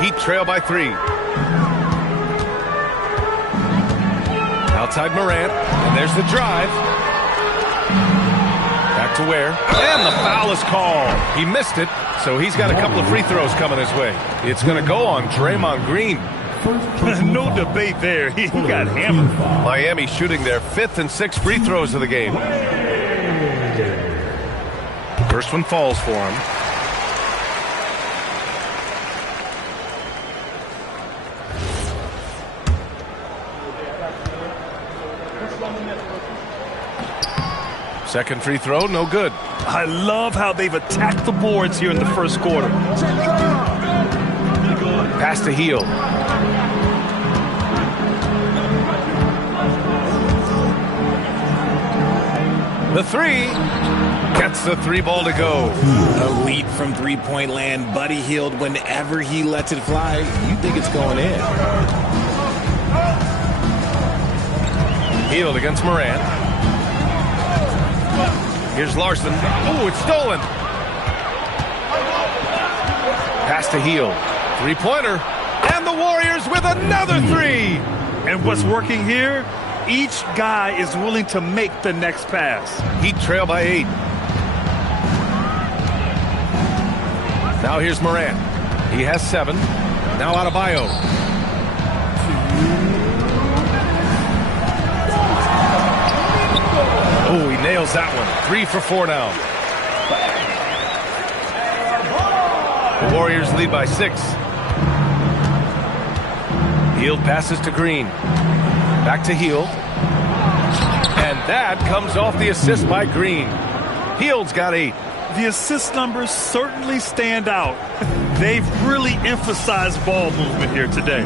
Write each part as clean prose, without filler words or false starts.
Heat trail by 3. Outside Morant, and there's the drive. Back to Ware, and the foul is called. He missed it, so he's got a couple of free throws coming his way. It's going to go on Draymond Green. No debate there. He got hammered. Miami shooting their 5th and 6th free throws of the game. First one falls for him. Second free throw, no good. I love how they've attacked the boards here in the first quarter. Pass to Hield. The 3 gets the 3 ball to go. Elite from three-point land. Buddy Hield, whenever he lets it fly, you think it's going in. Hield against Morant. Here's Larson. Oh, it's stolen. Pass to Hield. 3-pointer. And the Warriors with another 3. And what's working here? Each guy is willing to make the next pass. Heat trail by 8. Now here's Morant. He has 7. Now Adebayo. Oh, he nails that one. 3 for 4 now. The Warriors lead by 6. Hield passes to Green. Back to Hield. And that comes off the assist by Green. Hield's got 8. The assist numbers certainly stand out. They've really emphasized ball movement here today.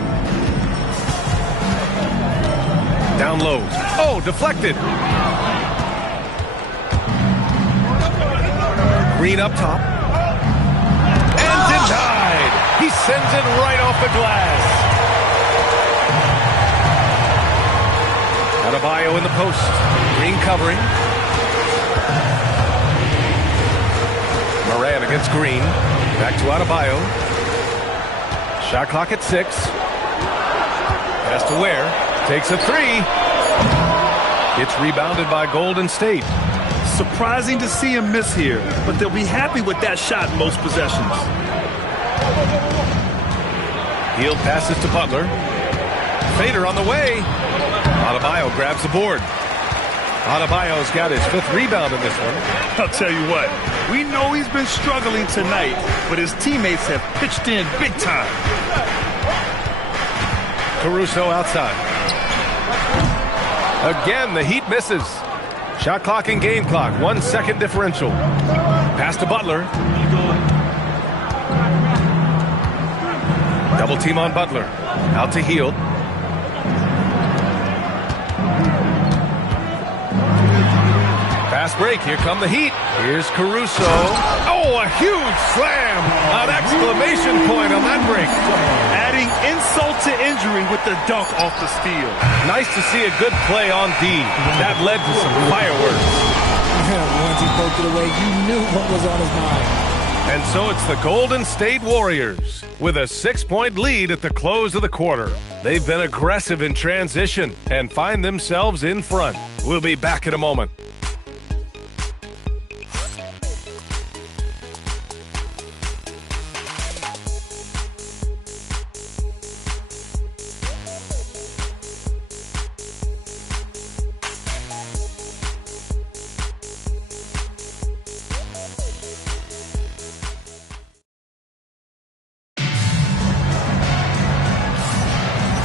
Down low. Oh, deflected. Green up top. And denied. He sends it right off the glass. Adebayo in the post. Green covering. Morant against Green. Back to Adebayo. Shot clock at 6. Pass to Ware. Takes a 3. It's rebounded by Golden State. Surprising to see him miss here, but they'll be happy with that shot most possessions. Hield passes to Butler. Fader on the way. Adebayo grabs the board. Adebayo's got his 5th rebound in this one. I'll tell you what, we know he's been struggling tonight, but his teammates have pitched in big time. Caruso outside. Again, the Heat misses. Shot clock and game clock, 1 second differential. Pass to Butler. Double team on Butler. Out to Hield. Fast break. Here come the Heat. Here's Caruso. Oh, a huge slam. An exclamation point on that break. Adding insult to injury with the dunk off the steal. Nice to see a good play on D. That led to some fireworks. Once he poked it away, you knew what was on his mind. And so it's the Golden State Warriors with a 6-point lead at the close of the quarter. They've been aggressive in transition and find themselves in front. We'll be back in a moment.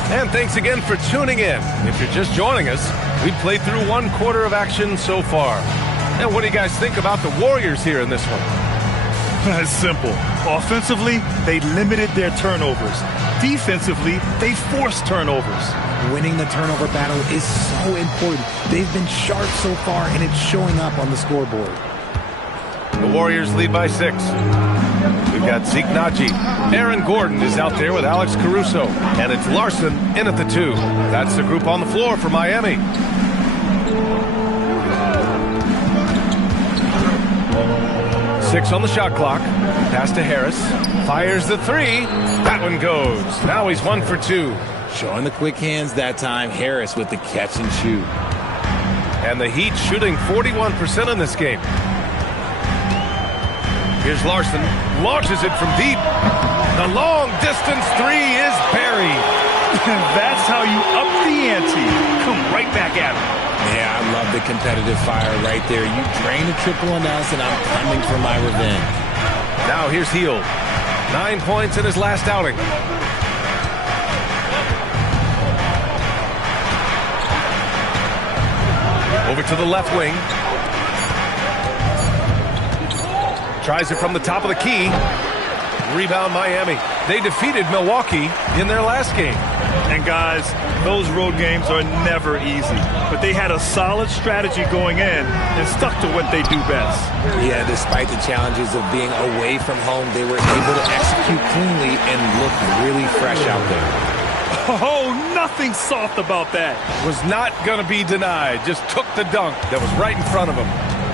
And thanks again for tuning in. If you're just joining us, we've played through 1 quarter of action so far. And what do you guys think about the Warriors here in this one? It's simple. Offensively, they limited their turnovers. Defensively, they forced turnovers. Winning the turnover battle is so important. They've been sharp so far, and it's showing up on the scoreboard. The Warriors lead by 6. We've got Zeke Naji. Aaron Gordon is out there with Alex Caruso. And it's Larson in at the 2. That's the group on the floor for Miami. 6 on the shot clock. Pass to Harris. Fires the 3. That one goes. Now he's 1 for 2. Showing the quick hands that time. Harris with the catch and shoot. And the Heat shooting 41% in this game. Here's Larson. Launches it from deep. The long distance 3 is buried. That's how you up the ante. Come right back at him. Yeah, I love the competitive fire right there. You drain a triple on us, and I'm coming for my revenge. Now here's Hield. 9 points in his last outing. Over to the left wing. Tries it from the top of the key. Rebound Miami. They defeated Milwaukee in their last game. And guys, those road games are never easy. But they had a solid strategy going in and stuck to what they do best. Yeah, despite the challenges of being away from home, they were able to execute cleanly and look really fresh out there. Oh, nothing soft about that. Was not going to be denied. Just took the dunk that was right in front of him.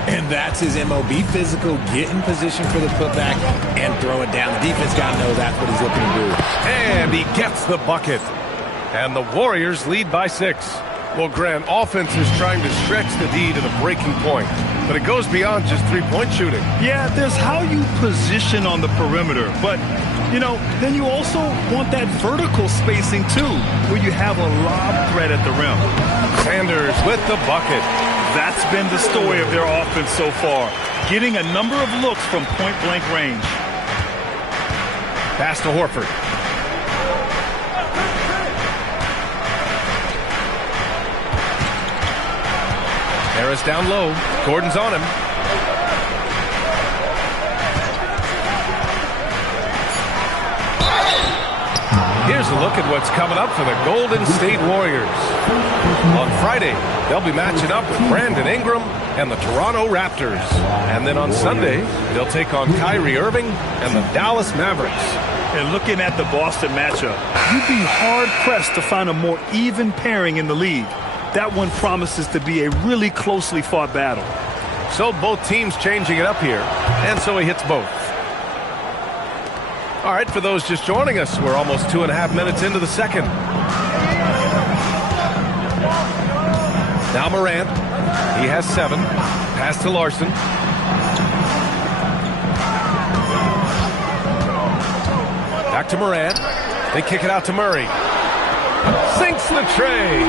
And that's his MOB physical, get in position for the putback and throw it down. The defense got to know that's what he's looking to do. And he gets the bucket. And the Warriors lead by 6. Well, Grant, offense is trying to stretch the D to the breaking point. But it goes beyond just three-point shooting. Yeah, there's how you position on the perimeter. But, you know, then you also want that vertical spacing, too, where you have a lob threat at the rim. Sanders with the bucket. That's been the story of their offense so far, getting a number of looks from point-blank range. Pass to Horford. Harris down low. Gordon's on him. Here's a look at what's coming up for the Golden State Warriors. On Friday, they'll be matching up with Brandon Ingram and the Toronto Raptors. And then on Sunday, they'll take on Kyrie Irving and the Dallas Mavericks. And looking at the Boston matchup, you'd be hard-pressed to find a more even pairing in the league. That one promises to be a really closely fought battle. So both teams changing it up here, and so he hits both. All right, for those just joining us, we're almost 2.5 minutes into the second. Now Morant, he has 7. Pass to Larson. Back to Morant. They kick it out to Murray. Sinks the tray.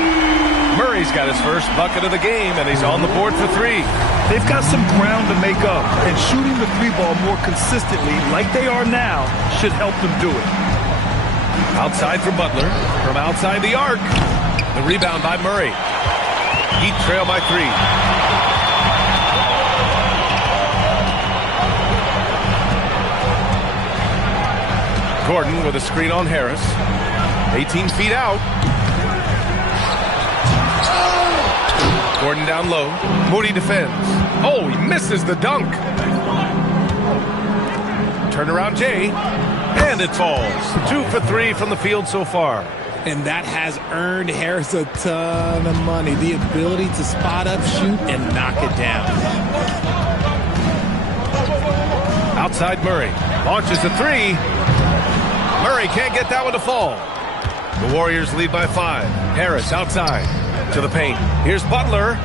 Murray's got his first bucket of the game, and he's on the board for 3. They've got some ground to make up, and shooting the 3-ball more consistently, like they are now, should help them do it. Outside for Butler, from outside the arc. The rebound by Murray. Heat trail by 3. Gordon with a screen on Harris. 18 feet out. Gordon down low. Moody defends. Oh, he misses the dunk. Turnaround Jay. And it falls. 2 for 3 from the field so far. And that has earned Harris a ton of money. The ability to spot up, shoot, and knock it down. Outside Murray. Launches a 3. Murray can't get that one to fall. The Warriors lead by 5. Harris outside to the paint. Here's Butler.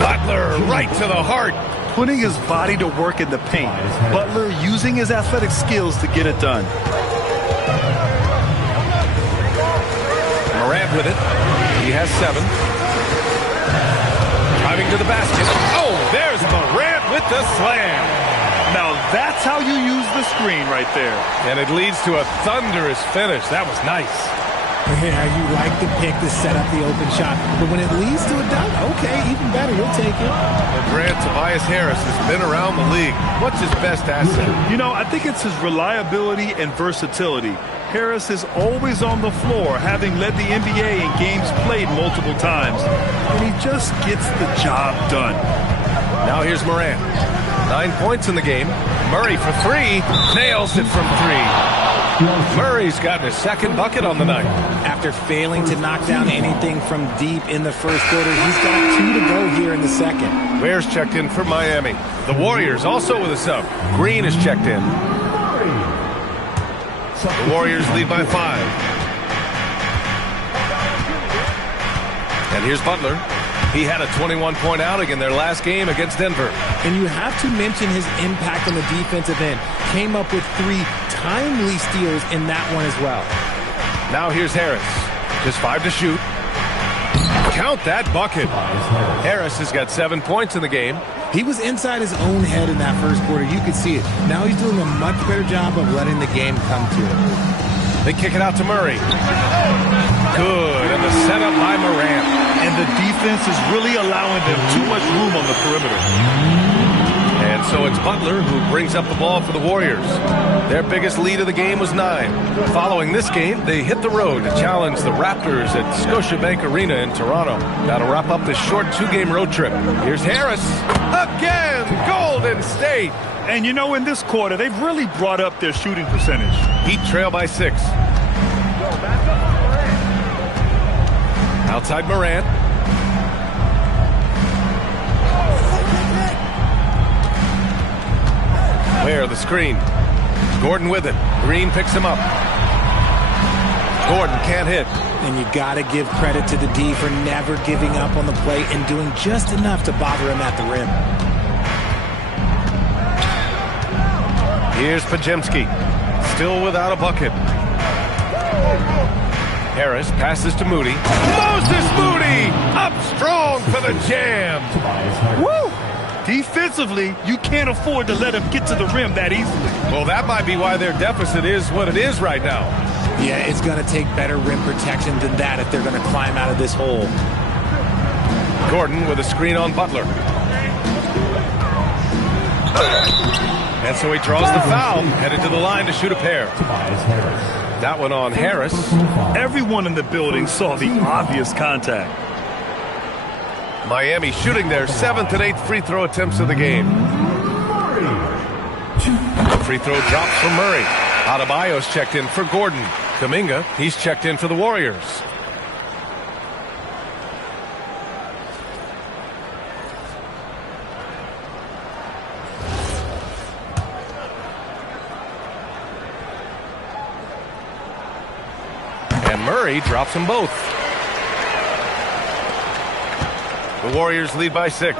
Butler right to the heart. Putting his body to work in the paint. Butler using his athletic skills to get it done. Morant with it. He has 7. Driving to the basket. Oh, there's Morant with the slam. Now that's how you use the screen right there. And it leads to a thunderous finish. That was nice. Yeah, you like the pick to set up the open shot. But when it leads to a dunk, okay, even better. You'll take it. Well, Grant, Tobias Harris has been around the league. What's his best asset? You know, I think it's his reliability and versatility. Harris is always on the floor, having led the NBA in games played multiple times. And he just gets the job done. Now here's Morant. 9 points in the game. Murray for 3. Nails it from 3. Murray's gotten his second bucket on the night. After failing to knock down anything from deep in the first quarter, he's got 2 to go here in the second. Ware's checked in for Miami. The Warriors also with a sub. Green is checked in. The Warriors lead by 5. And here's Butler. He had a 21-point outing in their last game against Denver. And you have to mention his impact on the defensive end. Came up with 3 timely steals in that one as well. Now here's Harris. Just 5 to shoot. Count that bucket. Harris has got 7 points in the game. He was inside his own head in that first quarter. You could see it. Now he's doing a much better job of letting the game come to him. They kick it out to Murray. Good. And the setup by Morant. And the defense is really allowing them too much room on the perimeter. And so it's Butler who brings up the ball for the Warriors. Their biggest lead of the game was 9. Following this game, they hit the road to challenge the Raptors at Scotiabank Arena in Toronto. That'll wrap up this short 2-game road trip. Here's Harris. Again, Golden State. And you know, in this quarter, they've really brought up their shooting percentage. Heat trail by 6. Outside Morant. Where the screen. Gordon with it. Green picks him up. Gordon can't hit. And you got to give credit to the D for never giving up on the play and doing just enough to bother him at the rim. Here's Podziemski. Still without a bucket. Harris passes to Moody. Moses Moody! Up strong for the jam. Woo! Defensively, you can't afford to let him get to the rim that easily. Well, that might be why their deficit is what it is right now. Yeah, it's going to take better rim protection than that if they're going to climb out of this hole. Gordon with a screen on Butler. And so he draws the foul, headed to the line to shoot a pair. That one on Harris. Everyone in the building saw the obvious contact. Miami shooting their 7th and 8th free throw attempts of the game. The free throw drops for Murray. Adebayo's checked in for Gordon. Kuminga, he's checked in for the Warriors. And Murray drops them both. The Warriors lead by 6.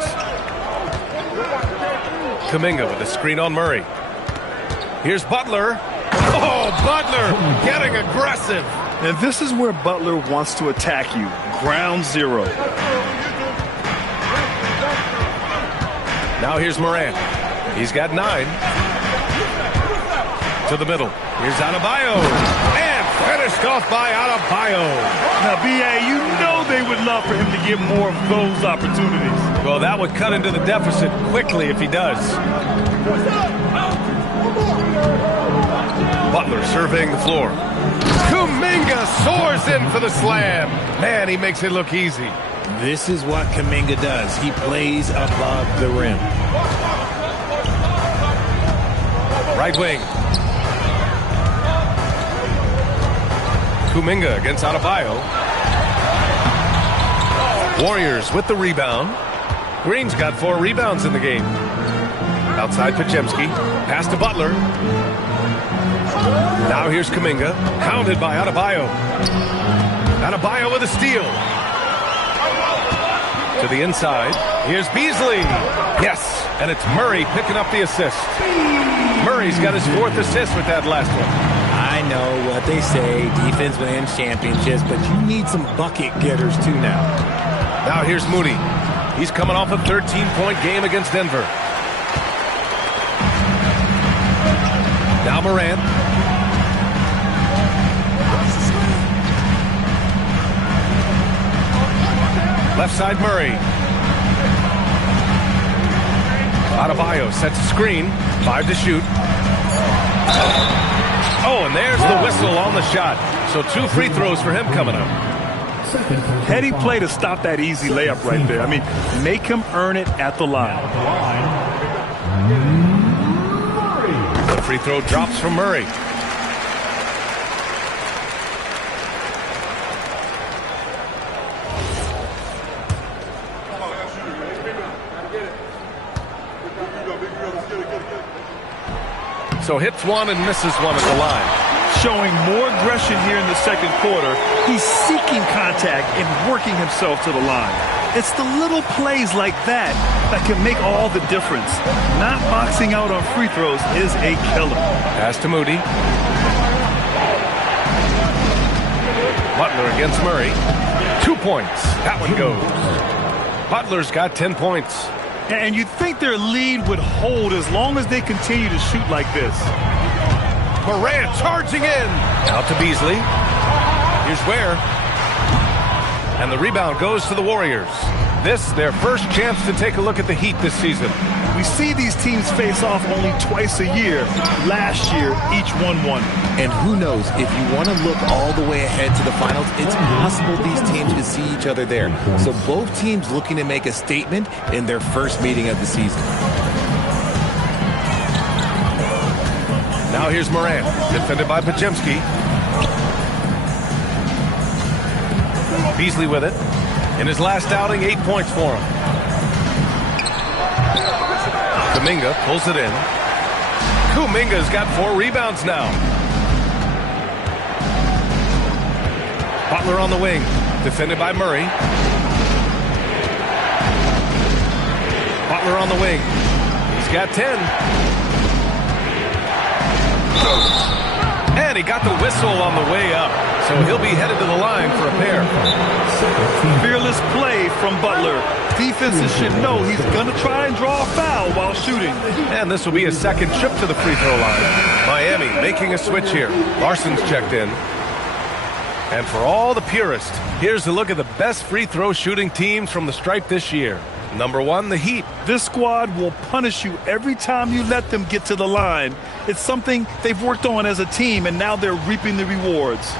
Kuminga with a screen on Murray. Here's Butler. Oh, Butler getting aggressive. And this is where Butler wants to attack you. Ground zero. Now here's Morant. He's got 9. To the middle. Here's Adebayo. And finished off by Adebayo. Now, B.A., you know they would love for him to get more of those opportunities. Well, that would cut into the deficit quickly if he does. Butler surveying the floor. Kuminga soars in for the slam. Man, he makes it look easy. This is what Kuminga does. He plays above the rim. Right wing. Kuminga against Adebayo. Warriors with the rebound. Green's got 4 rebounds in the game. Outside Podziemski. Pass to Butler. Now here's Kuminga. Pounded by Adebayo. Adebayo with a steal. To the inside. Here's Beasley. Yes, and it's Murray picking up the assist. Murray's got his 4th assist with that last one. I know what they say, defense wins championships, but you need some bucket getters too now. Now here's Moody. He's coming off a 13-point game against Denver. Now Morant. Left side Murray. Adebayo sets a screen. 5 to shoot. Oh, and there's the whistle on the shot. So 2 free throws for him coming up. Heady play to stop that easy layup right there. I mean, make him earn it at the line. The free throw drops from Murray. So hits one and misses one at the line. Showing more aggression here in the second quarter. He's seeking contact and working himself to the line. It's the little plays like that that can make all the difference. Not boxing out on free throws is a killer. Pass to Moody. Butler against Murray. 2 points. That one goes. Butler's got 10 points. And you'd think their lead would hold as long as they continue to shoot like this. Morant charging in. Out to Beasley. Here's Ware. And the rebound goes to the Warriors. This, their first chance to take a look at the Heat this season. We see these teams face off only twice a year. Last year, each won. And who knows, if you want to look all the way ahead to the finals, it's possible these teams could see each other there. So both teams looking to make a statement in their first meeting of the season. Now here's Morant, defended by Podziemski. Beasley with it. In his last outing, 8 points for him. Kuminga pulls it in. Kuminga's got 4 rebounds now. Butler on the wing, defended by Murray. Butler on the wing. He's got 10. And he got the whistle on the way up, so he'll be headed to the line for a pair. Fearless play from Butler. Defenses should know he's going to try and draw a foul while shooting. And this will be his second trip to the free throw line. Miami making a switch here. Larson's checked in. And for all the purists, here's a look at the best free throw shooting teams from the stripe this year. Number 1, the Heat. This squad will punish you every time you let them get to the line. It's something they've worked on as a team, and now they're reaping the rewards.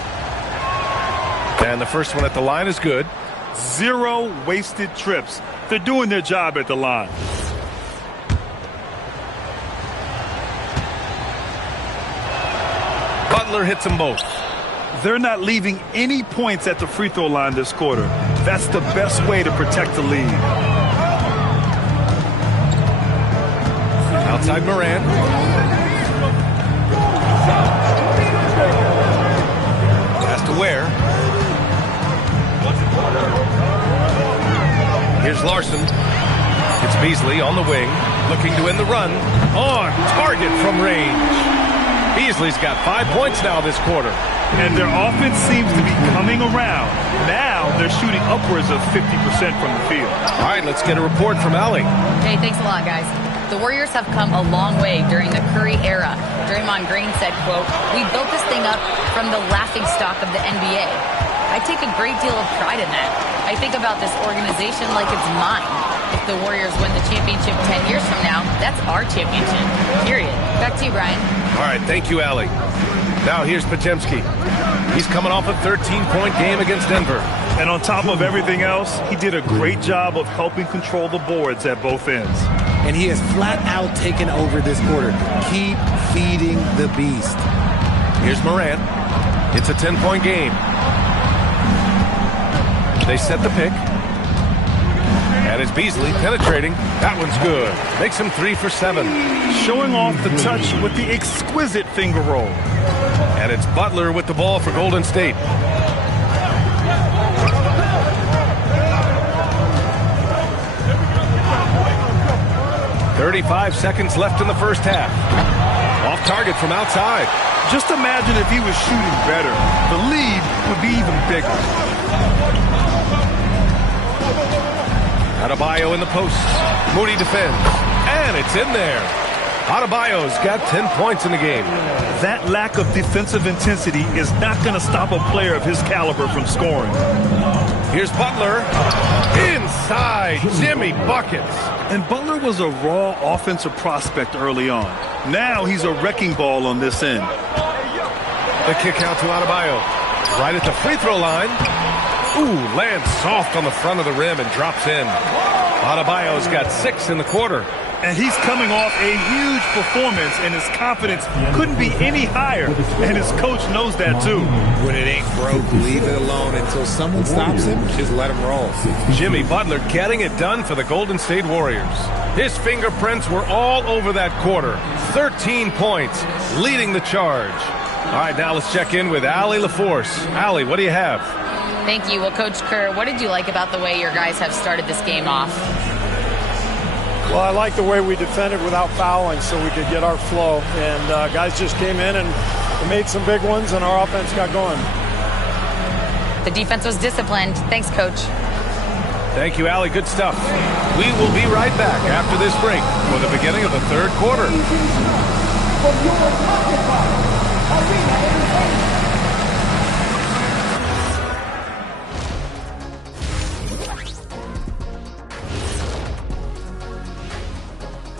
And the first one at the line is good. 0 wasted trips. They're doing their job at the line. Butler hits them both. They're not leaving any points at the free throw line this quarter. That's the best way to protect the lead. Outside Morant. Pass to Ware. Here's Larson. It's Beasley on the wing, looking to end the run. On target from range. Beasley's got 5 points now this quarter. And their offense seems to be coming around. Now they're shooting upwards of 50% from the field. All right, let's get a report from Allie. Hey, thanks a lot, guys. The Warriors have come a long way during the Curry era. Draymond Green said, quote, "We built this thing up from the laughingstock of the NBA. I take a great deal of pride in that. I think about this organization like it's mine. If the Warriors win the championship 10 years from now, that's our championship, period." Back to you, Brian. All right, thank you, Allie. Now here's Podziemski. He's coming off a 13-point game against Denver. And on top of everything else, he did a great job of helping control the boards at both ends. And he has flat out taken over this quarter. Keep feeding the beast. Here's Morant. It's a 10-point game. They set the pick. And it's Beasley penetrating. That one's good. Makes him 3 for 7. Showing off the touch with the exquisite finger roll. And it's Butler with the ball for Golden State. "35 seconds left in the first half. Off target from outside. Just imagine if he was shooting better. The lead would be even bigger. Adebayo in the post. Moody defends. And it's in there. Adebayo's got 10 points in the game. That lack of defensive intensity is not going to stop a player of his caliber from scoring. Here's Butler. Inside. Jimmy buckets. And Butler was a raw offensive prospect early on. Now he's a wrecking ball on this end. The kick out to Adebayo. Right at the free throw line. Ooh, lands soft on the front of the rim and drops in. Adebayo's got 6 in the quarter. And he's coming off a huge performance, and his confidence couldn't be any higher. And his coach knows that, too. When it ain't broke, leave it alone until someone stops him. Just let him roll. Jimmy Butler getting it done for the Golden State Warriors. His fingerprints were all over that quarter. 13 points, leading the charge. All right, now let's check in with Allie LaForce. Allie, what do you have? Thank you. Well, Coach Kerr, what did you like about the way your guys have started this game off? Well, I like the way we defended without fouling so we could get our flow. And guys just came in and made some big ones, and our offense got going. The defense was disciplined. Thanks, Coach. Thank you, Allie. Good stuff. We will be right back after this break for the beginning of the third quarter.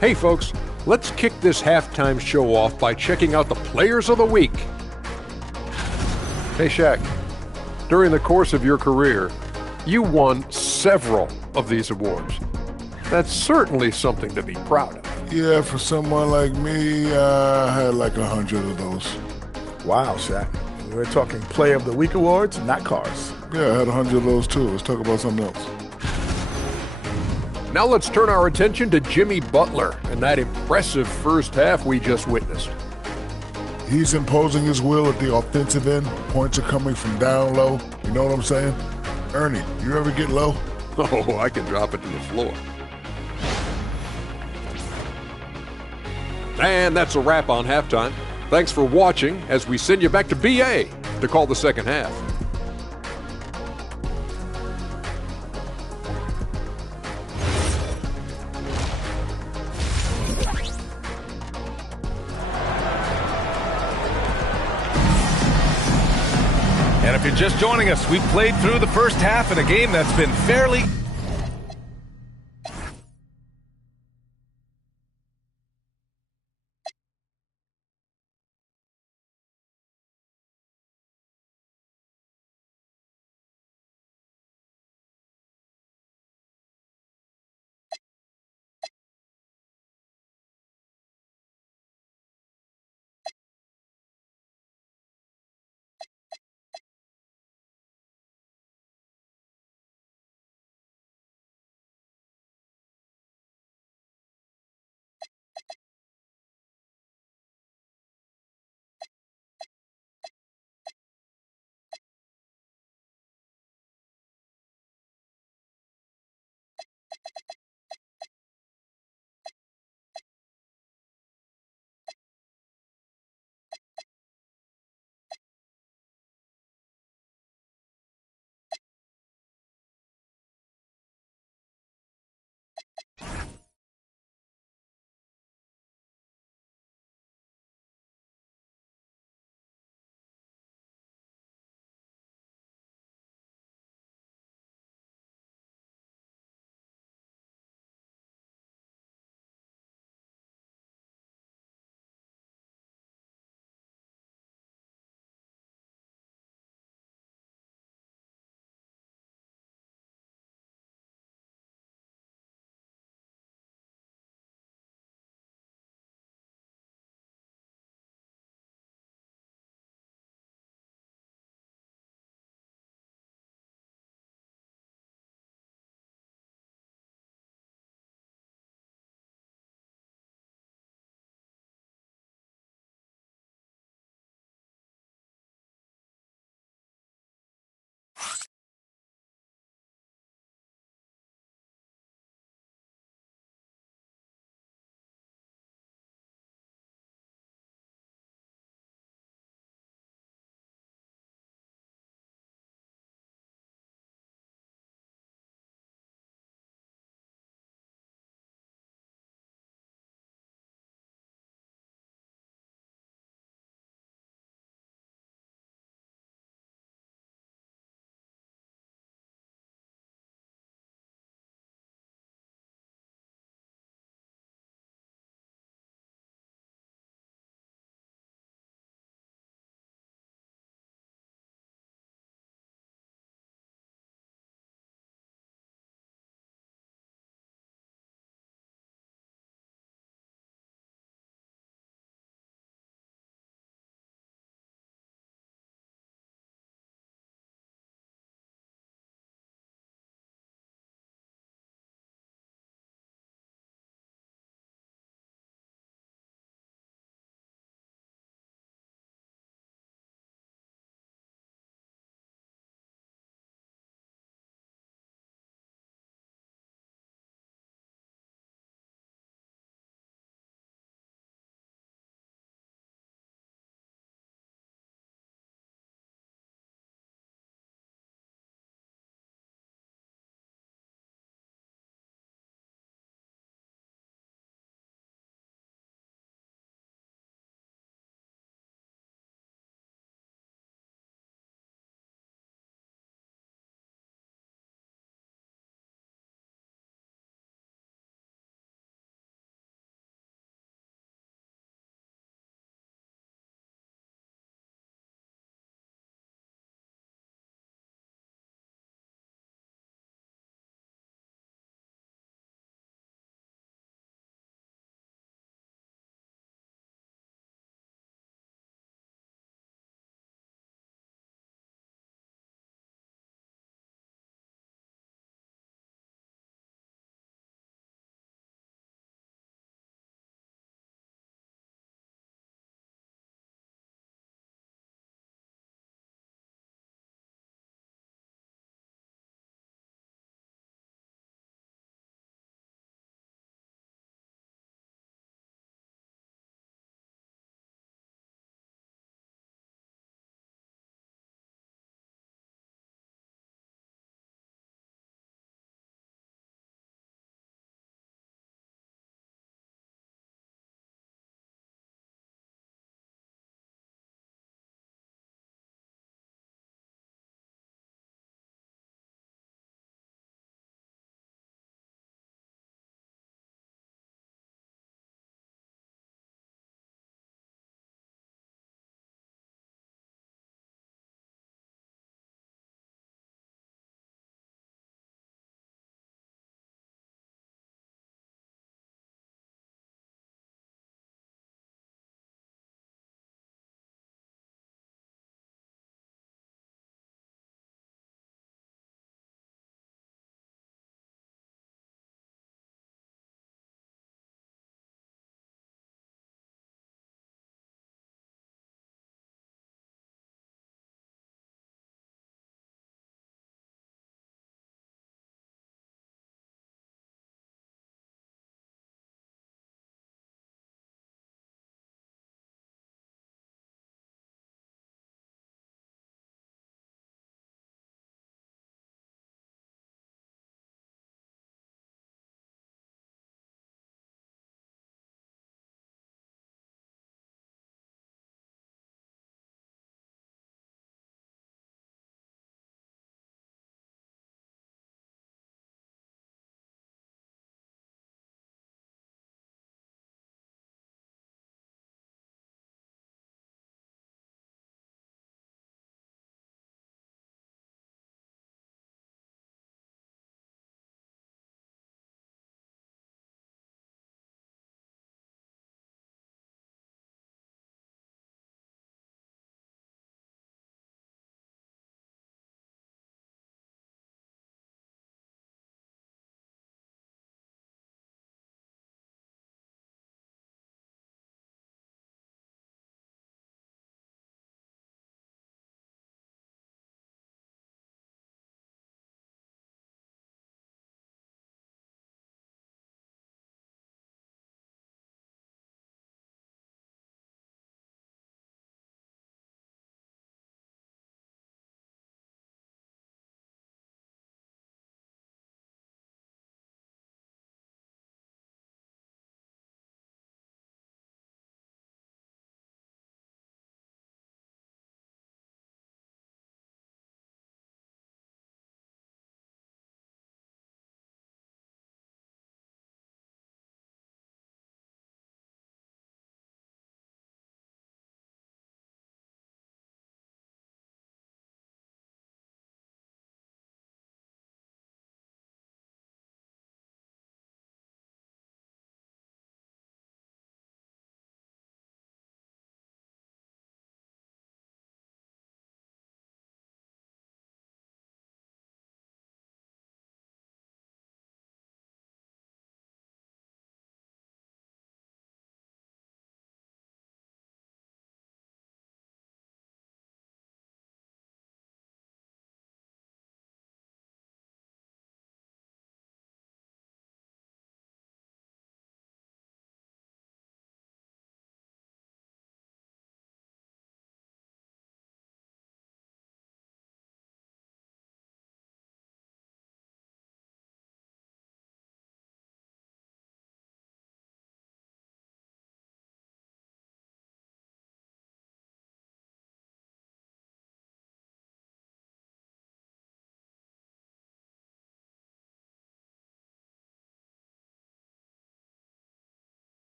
Hey folks, let's kick this halftime show off by checking out the Players of the Week. Hey Shaq, during the course of your career, you won several of these awards. That's certainly something to be proud of. Yeah, for someone like me, I had like 100 of those. Wow, Shaq. We're talking Player of the Week awards, not cars. Yeah, I had 100 of those too. Let's talk about something else. Now let's turn our attention to Jimmy Butler and that impressive first half we just witnessed. He's imposing his will at the offensive end. Points are coming from down low. You know what I'm saying? Ernie, you ever get low? Oh, I can drop it to the floor. And that's a wrap on halftime. Thanks for watching as we send you back to BA to call the second half. And if you're just joining us, we played through the first half in a game that's been fairly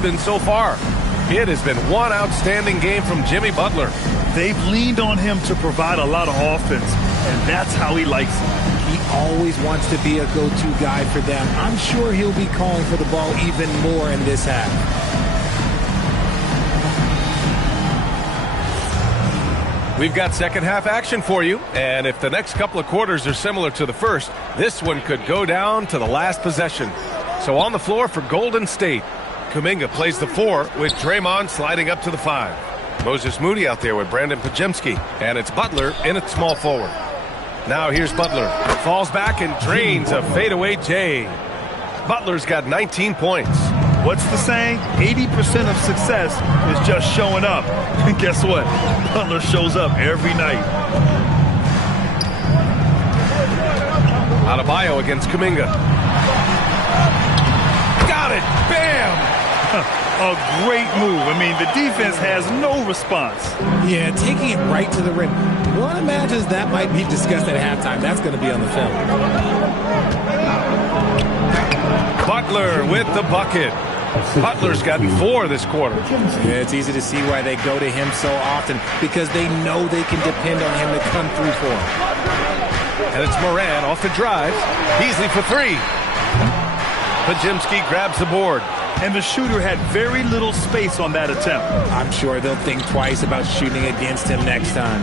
even so far. It has been one outstanding game from Jimmy Butler. They've leaned on him to provide a lot of offense, and that's how he likes it. He always wants to be a go-to guy for them. I'm sure he'll be calling for the ball even more in this half. We've got second half action for you, and if the next couple of quarters are similar to the first, this one could go down to the last possession. So on the floor for Golden State, Kuminga plays the 4 with Draymond sliding up to the 5. Moses Moody out there with Brandon Pajemski, and it's Butler in at small forward. Now here's Butler. Falls back and drains a fadeaway J. Butler's got 19 points. What's the saying? 80% of success is just showing up. And guess what? Butler shows up every night. Adebayo against Kuminga. Got it! Bam! A great move. I mean, the defense has no response. Yeah, taking it right to the rim. One imagines that might be discussed at halftime. That's going to be on the film. Butler with the bucket. Butler's got 4 this quarter. Yeah, it's easy to see why they go to him so often, because they know they can depend on him to come through for them. And it's Moran off the drive. Beasley for 3. Pajemski grabs the board. And the shooter had very little space on that attempt. I'm sure they'll think twice about shooting against him next time.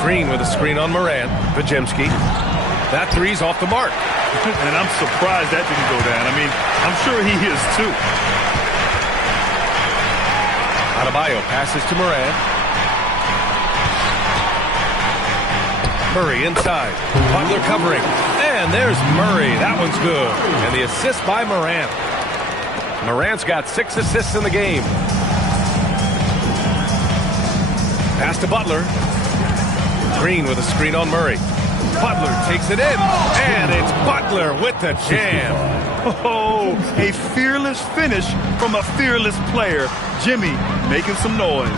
Green with a screen on Moran. Pajemski. That 3's off the mark. And I'm surprised that didn't go down. I mean, I'm sure he is too. Adebayo passes to Moran. Murray inside. Butler covering. And there's Murray. That one's good. And the assist by Morant. Morant's got 6 assists in the game. Pass to Butler. Green with a screen on Murray. Butler takes it in. And it's Butler with the jam. Oh, a fearless finish from a fearless player. Jimmy making some noise.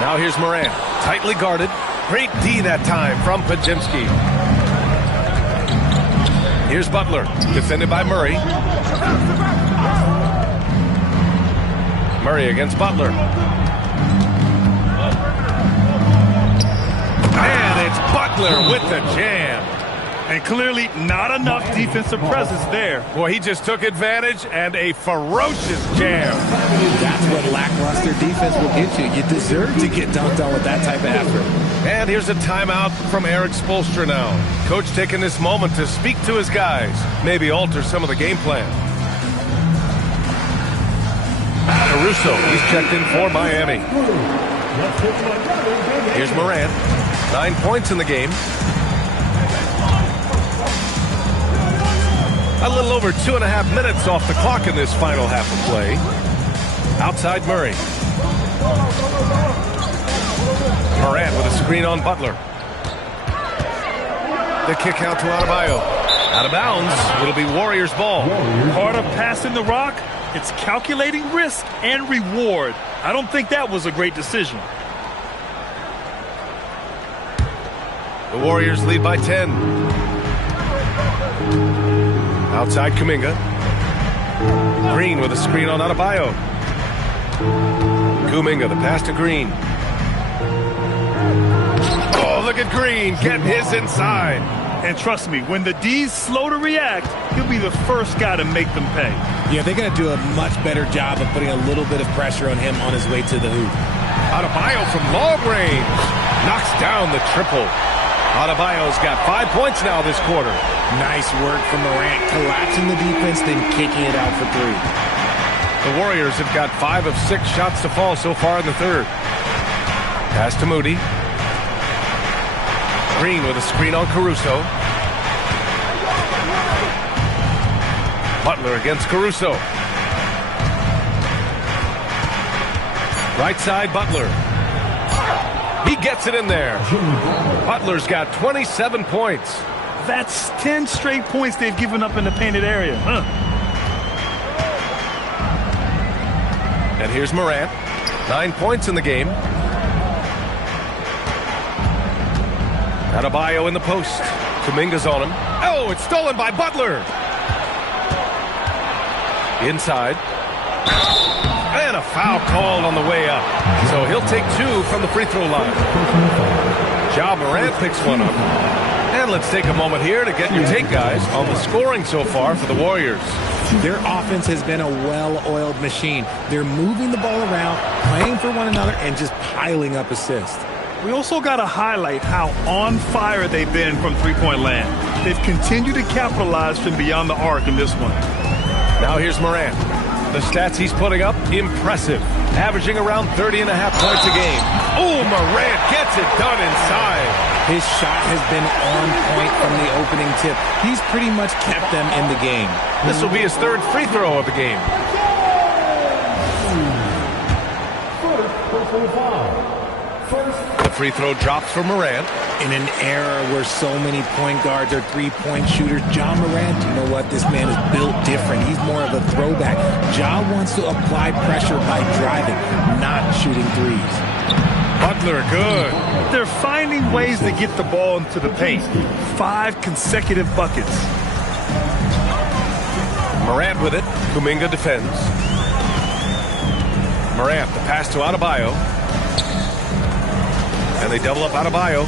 Now here's Moran, tightly guarded. Great D that time from Pajemski. Here's Butler, defended by Murray. Murray against Butler. And it's Butler with the jam. And clearly not enough defensive presence there. Boy, he just took advantage and a ferocious jam. That's what lackluster defense will get you. You deserve to get dunked on with that type of effort. And here's a timeout from Eric Spoelstra now. Coach taking this moment to speak to his guys, maybe alter some of the game plan. Caruso, he's checked in for Miami. Here's Moran, 9 points in the game. A little over 2.5 minutes off the clock in this final half of play. Outside Murray. Moran with a screen on Butler. The kick out to Adebayo. Out of bounds. It'll be Warriors ball. Part of passing the rock, it's calculating risk and reward. I don't think that was a great decision. The Warriors lead by 10. Outside Kuminga. Green with a screen on Adebayo. Kuminga, the pass to Green. Oh, look at Green getting his inside. And trust me, when the D's slow to react, he'll be the first guy to make them pay. Yeah, they're going to do a much better job of putting a little bit of pressure on him on his way to the hoop. Adebayo from long range. Knocks down the triple. Adebayo's got 5 points now this quarter. Nice work from Morant, collapsing the defense, then kicking it out for 3. The Warriors have got 5 of 6 shots to fall so far in the third. Pass to Moody. Green with a screen on Caruso. Butler against Caruso. Right side, Butler. He gets it in there. Butler's got 27 points. That's 10 straight points they've given up in the painted area. And here's Morant. 9 points in the game. Adebayo in the post. Kuminga's on him. Oh, it's stolen by Butler. Inside. And a foul called on the way up. So he'll take 2 from the free throw line. Ja Morant picks one up. And let's take a moment here to get your take, guys, on the scoring so far for the Warriors. Their offense has been a well-oiled machine. They're moving the ball around, playing for one another, and just piling up assists. We also got to highlight how on fire they've been from three-point land. They've continued to capitalize from beyond the arc in this one. Now here's Morant. The stats he's putting up, impressive. Averaging around 30.5 points a game. Oh, Morant gets it done inside. His shot has been on point from the opening tip. He's pretty much kept them in the game. This will be his 3rd free throw of the game. The free throw drops for Morant. In an era where so many point guards are three-point shooters, Ja Morant, you know what? This man is built different. He's more of a throwback. Ja wants to apply pressure by driving, not shooting threes. Butler, good. They're finding ways to get the ball into the paint. 5 consecutive buckets. Morant with it. Kuminga defends. Morant, the pass to Adebayo. And they double up Adebayo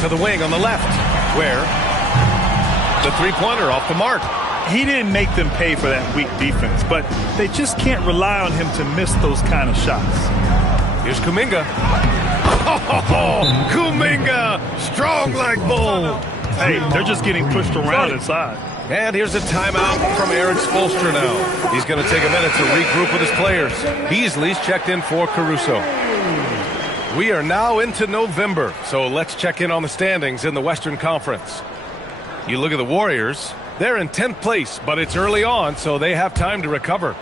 to the wing on the left, where the three-pointer off the mark. He didn't make them pay for that weak defense, but they just can't rely on him to miss those kind of shots. Here's Kuminga. Oh, Kuminga, strong like bull. Hey, they're just getting pushed around inside. And here's a timeout from Eric Spoelstra now. He's going to take a minute to regroup with his players. Beasley's checked in for Caruso. We are now into November, so let's check in on the standings in the Western Conference. You look at the Warriors, they're in 10th place, but it's early on, so they have time to recover.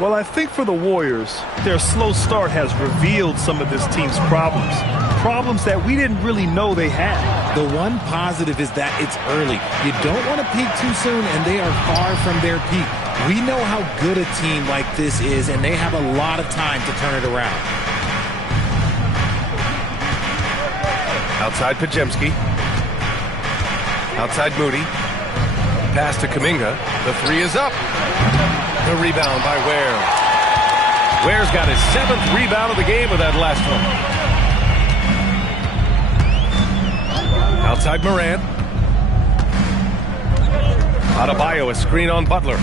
Well, I think for the Warriors, their slow start has revealed some of this team's problems. Problems that we didn't really know they had. The one positive is that it's early. You don't want to peak too soon, and they are far from their peak. We know how good a team like this is, and they have a lot of time to turn it around. Outside Podziemski. Outside Moody. Pass to Kuminga. The 3 is up. The rebound by Ware. Ware's got his 7th rebound of the game with that last one. Outside Morant. Adebayo, a screen on Butler.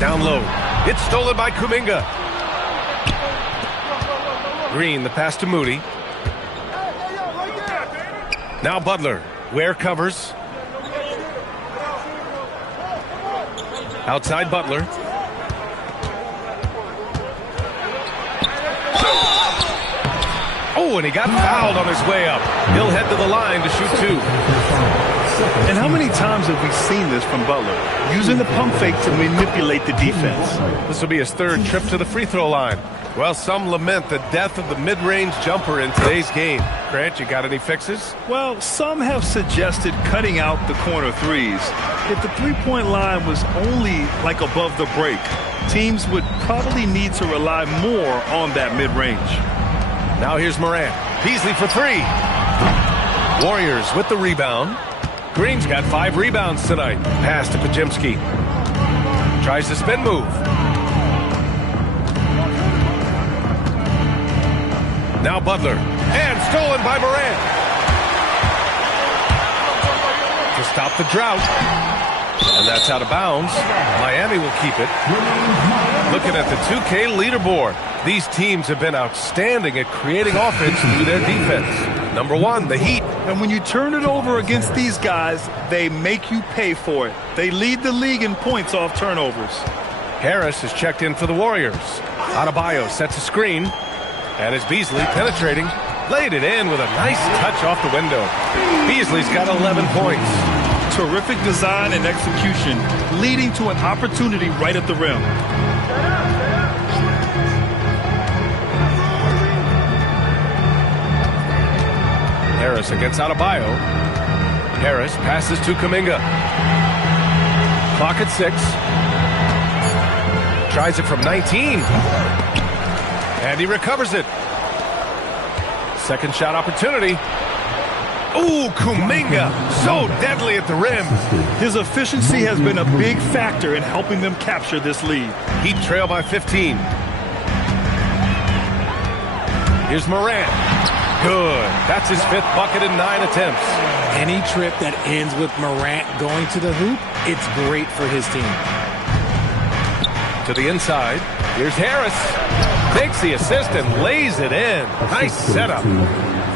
Down low. It's stolen by Kuminga. Green, the pass to Moody. Now Butler. Ware covers. Outside Butler. Oh, and he got fouled on his way up. He'll head to the line to shoot 2. And how many times have we seen this from Butler? Using the pump fake to manipulate the defense. This will be his 3rd trip to the free throw line. Well, some lament the death of the mid-range jumper in today's game. Grant, you got any fixes? Well, some have suggested cutting out the corner threes. If the three-point line was only like above the break, teams would probably need to rely more on that mid-range. Now here's Morant. Beasley for 3. Warriors with the rebound. Green's got 5 rebounds tonight. Pass to Podziemski. Tries the spin move. Now Butler. And stolen by Morant. To stop the drought. And that's out of bounds. Miami will keep it. Looking at the 2K leaderboard, these teams have been outstanding at creating offense through their defense. Number 1, the Heat. And when you turn it over against these guys, they make you pay for it. They lead the league in points off turnovers. Harris is checked in for the Warriors. Adebayo sets a screen. And as Beasley penetrating, laid it in with a nice touch off the window. Beasley's got 11 points. Terrific design and execution, leading to an opportunity right at the rim. Harris against Adebayo. Harris passes to Kuminga. Clock at 6. Tries it from 19. And he recovers it. Second shot opportunity. Ooh, Kuminga, so deadly at the rim. His efficiency has been a big factor in helping them capture this lead. Heat trail by 15. Here's Morant. Good. That's his 5th bucket in 9 attempts. Any trip that ends with Morant going to the hoop, it's great for his team. To the inside. Here's Harris. Takes the assist and lays it in. Nice setup.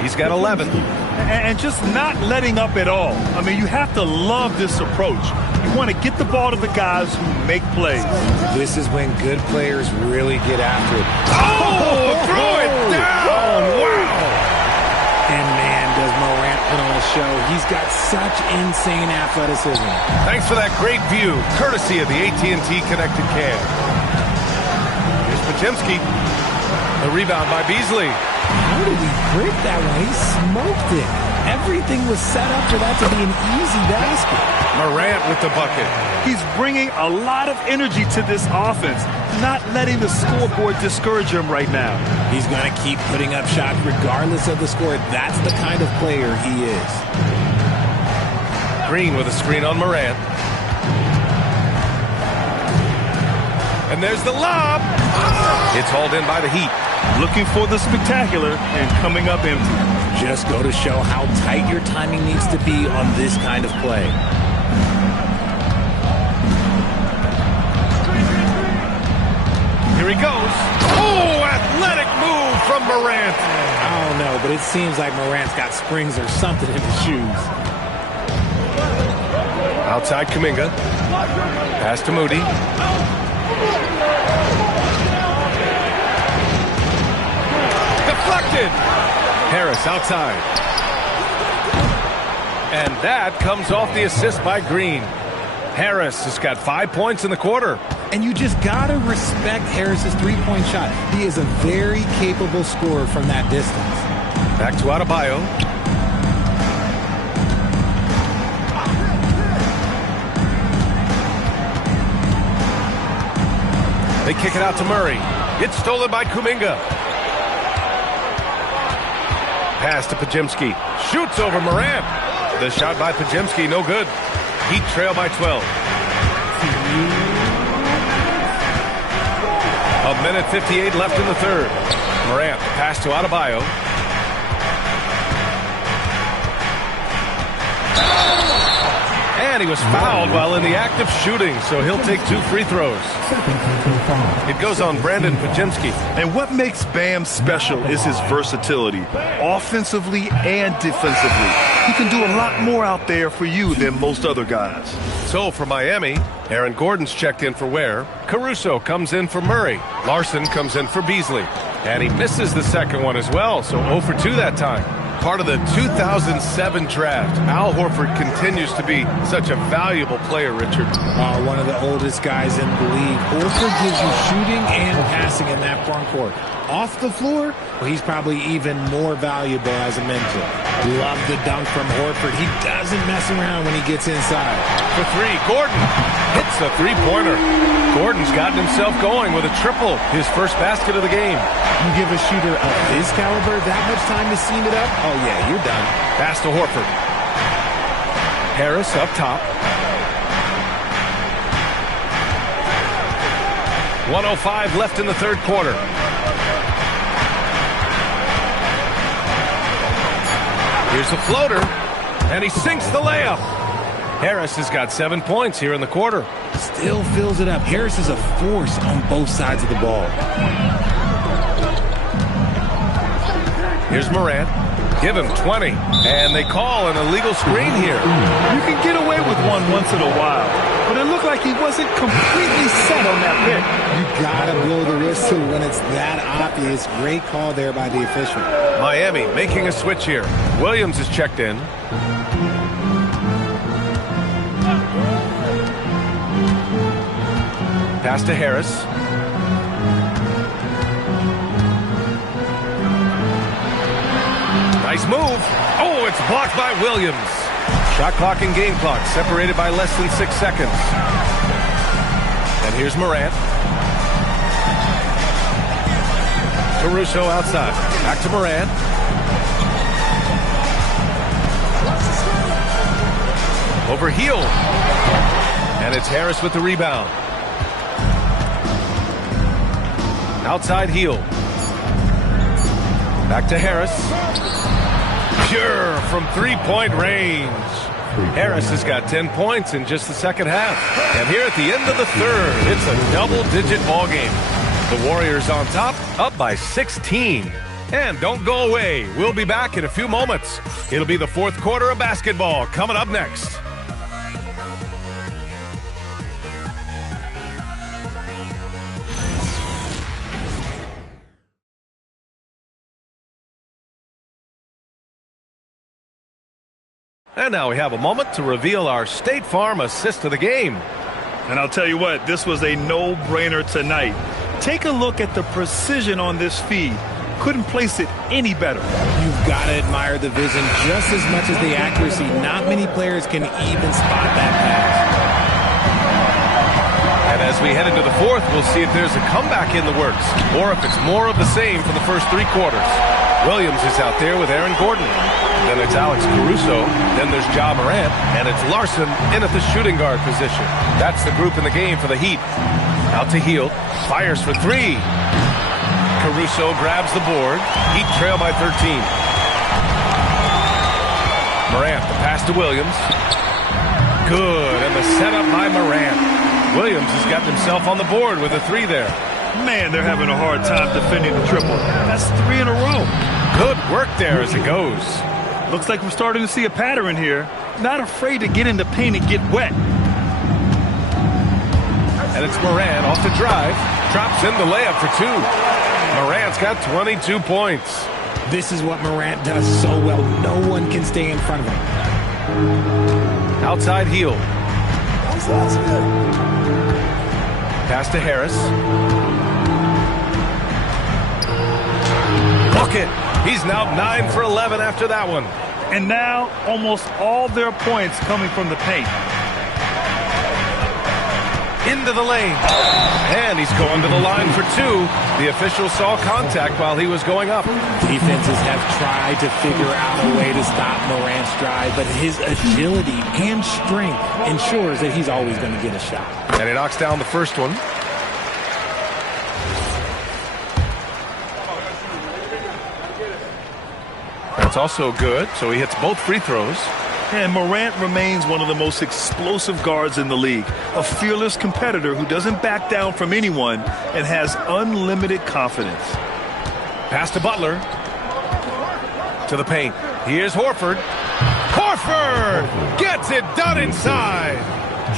He's got 11. And just not letting up at all. I mean, you have to love this approach. You want to get the ball to the guys who make plays. This is when good players really get after it. Oh, throw it down. Wow. And man, does Morant put on a show. He's got such insane athleticism. Thanks for that great view, courtesy of the AT&T Connected Cam. Here's Podziemski. The rebound by Beasley. How did he break that one? He smoked it. Everything was set up for that to be an easy basket. Morant with the bucket. He's bringing a lot of energy to this offense, not letting the scoreboard discourage him right now. He's going to keep putting up shots regardless of the score. That's the kind of player he is. Green with a screen on Morant. And there's the lob. It's hauled in by the Heat. Looking for the spectacular and coming up empty. Just go to show how tight your timing needs to be on this kind of play. Here he goes. Oh, athletic move from Morant. I don't know, but it seems like Morant's got springs or something in his shoes. Outside Kuminga. Pass to Moody. Deflected. Harris outside. And that comes off the assist by Green. Harris has got 5 points in the quarter. And you just got to respect Harris's three-point shot. He is a very capable scorer from that distance. Back to Adebayo. They kick it out to Murray. It's stolen by Kuminga. Pass to Podziemski. Shoots over Morant. The shot by Podziemski, no good. Heat trail by 12. A minute 58 left in the third. Morant, pass to Adebayo. And he was fouled while in the act of shooting, so he'll take 2 free throws. It goes on Brandon Podziemski. And what makes Bam special is his versatility, offensively and defensively. He can do a lot more out there for you than most other guys. So for Miami, Aaron Gordon's checked in for Ware. Caruso comes in for Murray. Larson comes in for Beasley. And he misses the second one as well, so 0 for 2 that time. Part of the 2007 draft. Al Horford continues to be such a valuable player, Richard. One of the oldest guys in the league. Horford gives you shooting and passing in that front court. Off the floor, well, he's probably even more valuable as a mentor. Love the dunk from Horford. He doesn't mess around when he gets inside. For 3, Gordon hits the three-pointer. Gordon's gotten himself going with a triple, his first basket of the game. You give a shooter of his caliber that much time to seam it up, oh yeah, you're done. Pass to Horford. Harris up top. 1:05 left in the third quarter. Here's the floater, and he sinks the layup. Harris has got 7 points here in the quarter. Still fills it up. Harris is a force on both sides of the ball. Here's Morant. Give him 20. And they call an illegal screen here. You can get away with one once in a while, but it looked like he wasn't completely set on that pick. You gotta blow the whistle when it's that obvious. Great call there by the official. Miami making a switch here. Williams is checked in. Pass to Harris. Nice move. Oh, it's blocked by Williams. Shot clock and game clock separated by less than 6 seconds. And here's Morant. Caruso outside. Back to Morant. Over Hield. And it's Harris with the rebound. Outside Hield. Back to Harris. Pure from three-point range. Harris has got 10 points in just the second half. And here at the end of the third, it's a double-digit ball game. The Warriors on top, up by 16. And don't go away. We'll be back in a few moments. It'll be the fourth quarter of basketball coming up next. And now we have a moment to reveal our State Farm assist of the game. And I'll tell you what, this was a no-brainer tonight. Take a look at the precision on this feed. Couldn't place it any better. You've got to admire the vision just as much as the accuracy. Not many players can even spot that pass. And as we head into the fourth, we'll see if there's a comeback in the works or if it's more of the same for the first three quarters. Williams is out there with Aaron Gordon. Then it's Alex Caruso. Then there's Ja Morant. And it's Larson in at the shooting guard position. That's the group in the game for the Heat. Out to Hield. Fires for three. Caruso grabs the board. Heat trail by 13. Morant, the pass to Williams. Good. And the setup by Morant. Williams has gotten himself on the board with a three there. Man, they're having a hard time defending the triple. That's three in a row. Good work there as it goes. Looks like we're starting to see a pattern here. Not afraid to get in the paint and get wet. And it's Morant off the drive. Drops in the layup for two. Morant's got 22 points. This is what Morant does so well. No one can stay in front of him. Outside Hield. Pass to Harris. Bucket. He's now 9 for 11 after that one. And now almost all their points coming from the paint. Into the lane. And he's going to the line for two. The official saw contact while he was going up. Defenses have tried to figure out a way to stop Morant's drive, but his agility and strength ensures that he's always going to get a shot. And he knocks down the first one. That's also good, so he hits both free throws. And Morant remains one of the most explosive guards in the league. A fearless competitor who doesn't back down from anyone and has unlimited confidence. Pass to Butler. To the paint. Here's Horford. Horford gets it done inside.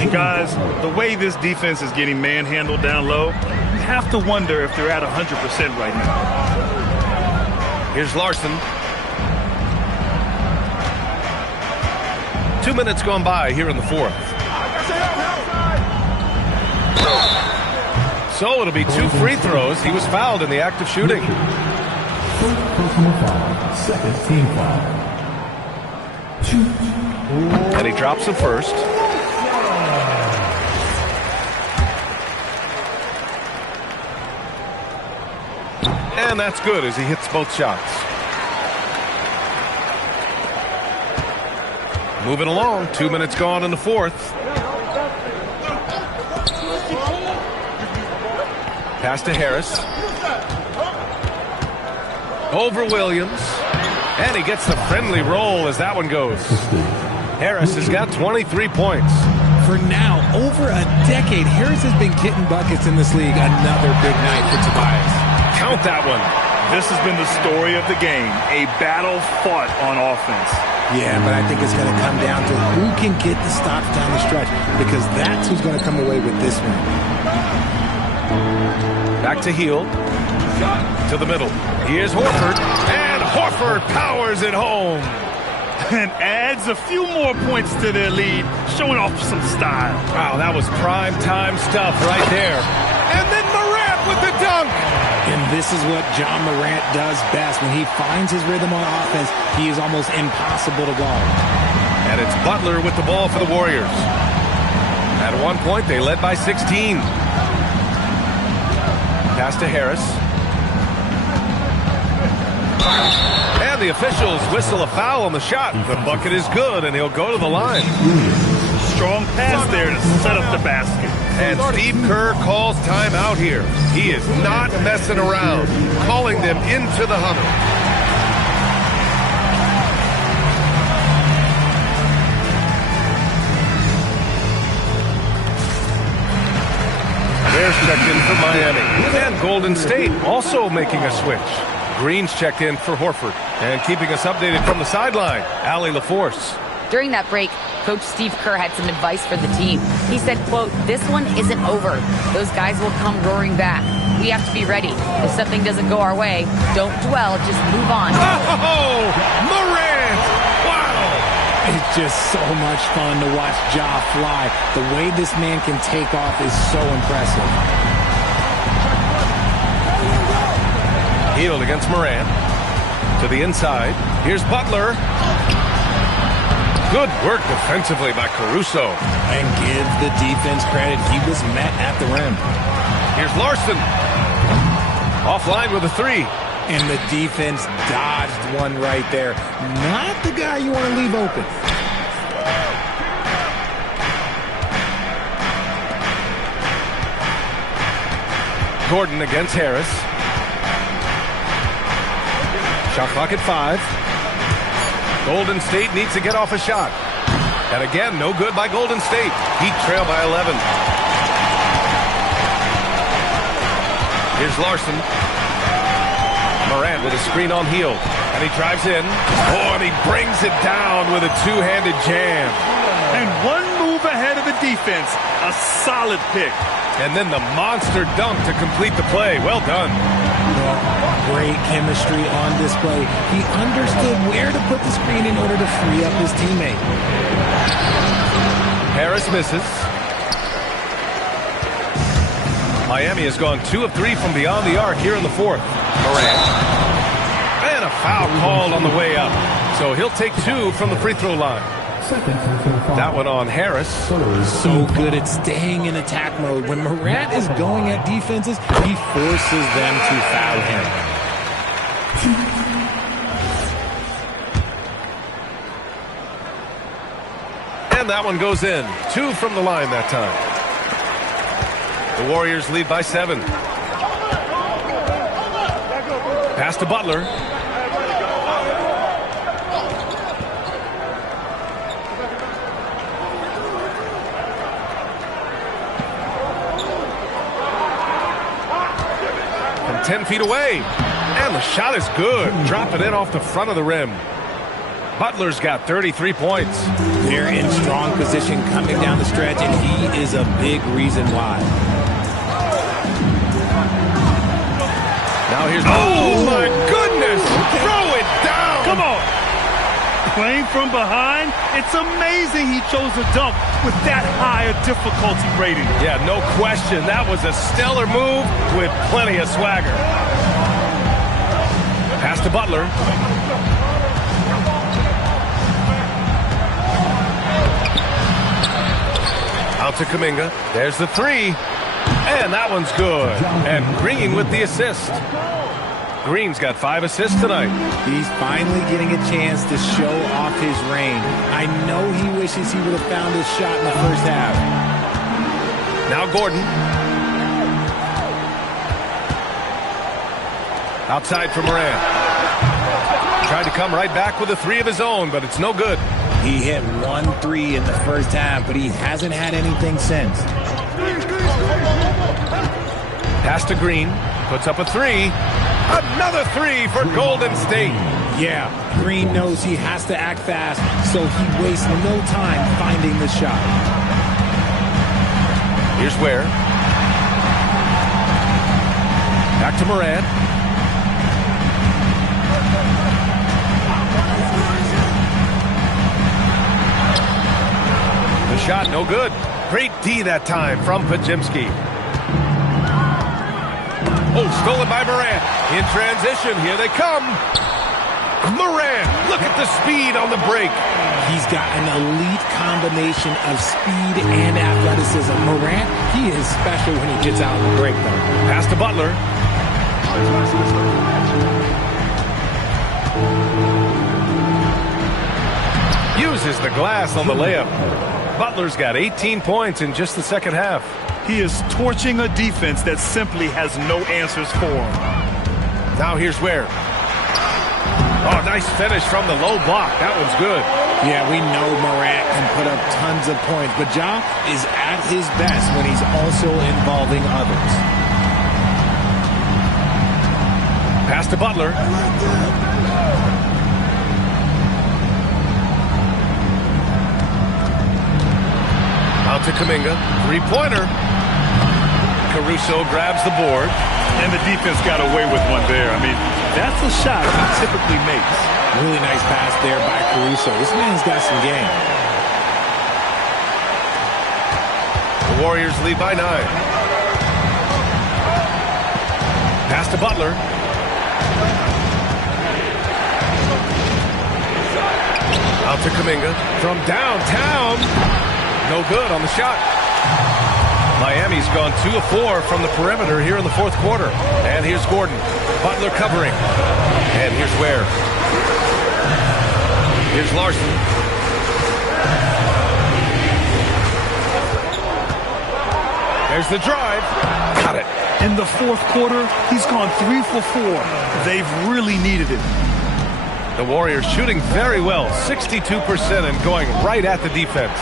And guys, the way this defense is getting manhandled down low, you have to wonder if they're at 100% right now. Here's Larson. 2 minutes gone by here in the fourth. So it'll be two free throws. He was fouled in the act of shooting. Personal foul. Second team foul. And he drops the first. And that's good as he hits both shots. Moving along, 2 minutes gone in the fourth. Pass to Harris. Over Williams. And he gets the friendly roll as that one goes. Harris has got 23 points. For now, over a decade, Harris has been getting buckets in this league. Another big night for Tobias. Count that one. This has been the story of the game. A battle fought on offense. Yeah, but I think it's going to come down to who can get the stops down the stretch, because that's who's going to come away with this one. Back to Hield. To the middle. Here's Horford. And Horford powers it home. And adds a few more points to their lead, showing off some style. Wow, that was prime time stuff right there. And then Morant with the dunk. And this is what Ja Morant does best. When he finds his rhythm on offense, he is almost impossible to guard. And it's Butler with the ball for the Warriors. At one point, they led by 16. Pass to Harris. And the officials whistle a foul on the shot. The bucket is good, and he'll go to the line. Strong pass there to set up the basket. And Steve Kerr calls timeout here. He is not messing around, calling them into the huddle. Bears checked in for Miami. And Golden State also making a switch. Green's checked in for Horford. And keeping us updated from the sideline, Allie LaForce. During that break, Coach Steve Kerr had some advice for the team. He said, quote, "This one isn't over. Those guys will come roaring back. We have to be ready. If something doesn't go our way, don't dwell, just move on." Oh, Morant! Wow! It's just so much fun to watch Ja fly. The way this man can take off is so impressive. Hield against Morant. To the inside. Here's Butler. Good work defensively by Caruso. And give the defense credit. He was met at the rim. Here's Larson. Offline with a three. And the defense dodged one right there. Not the guy you want to leave open. Gordon against Harris. Shot clock at 5. Golden State needs to get off a shot. And again, no good by Golden State. Heat trail by 11. Here's Larson. Morant with a screen on Hield. And he drives in. Oh, and he brings it down with a two-handed jam. And one move ahead of the defense. A solid pick. And then the monster dunk to complete the play. Well done. Great chemistry on display. He understood where to put the screen in order to free up his teammate. Harris misses. Miami has gone 2 of 3 from beyond the arc here in the fourth. Morant. And a foul called on the way up. So he'll take 2 from the free throw line. That one on Harris. So good at staying in attack mode. When Morant is going at defenses, he forces them to foul him. And that one goes in. 2 from the line that time. The Warriors lead by 7. Pass to Butler. From 10 feet away. And the shot is good. Drop it in off the front of the rim. Butler's got 33 points. They're in strong position coming down the stretch, and he is a big reason why. Now here's... Oh, my goodness! Throw it down! Come on! Playing from behind, it's amazing he chose a dunk with that high a difficulty rating. Yeah, no question. That was a stellar move with plenty of swagger. Pass to Butler. Out to Kuminga. There's the 3. And that one's good. And Green with the assist. Green's got 5 assists tonight. He's finally getting a chance to show off his range. I know he wishes he would have found his shot in the first half. Now Gordon. Outside for Morant. Tried to come right back with a 3 of his own, but it's no good. He hit 1 3 in the first half, but he hasn't had anything since. Pass to Green. Puts up a 3. Another 3 for Golden State. Yeah, Green knows he has to act fast, so he wastes no time finding the shot. Here's Ware. Back to Morant. The shot, no good. Great D that time from Podziemski. Oh, stolen by Morant. In transition, here they come. Morant, look at the speed on the break. He's got an elite combination of speed and athleticism. Morant, he is special when he gets out on the break, though. Pass to Butler. Uses the glass on the layup. Butler's got 18 points in just the second half. He is torching a defense that simply has no answers for him. Now here's Ware. Oh, nice finish from the low block. That one's good. Yeah, we know Morant can put up tons of points, but Ja is at his best when he's also involving others. Pass to Butler. Out to Kuminga. Three-pointer. Caruso grabs the board. And the defense got away with one there. I mean, that's a shot he typically makes. Really nice pass there by Caruso. This man's got some game. The Warriors lead by 9. Pass to Butler. Out to Kuminga. From downtown. No good on the shot. Miami's gone 2 of 4 from the perimeter here in the fourth quarter. And here's Gordon. Butler covering. And here's Ware. Here's Larson. There's the drive. Got it. In the fourth quarter, he's gone 3 for 4. They've really needed it. The Warriors shooting very well. 62% and going right at the defense.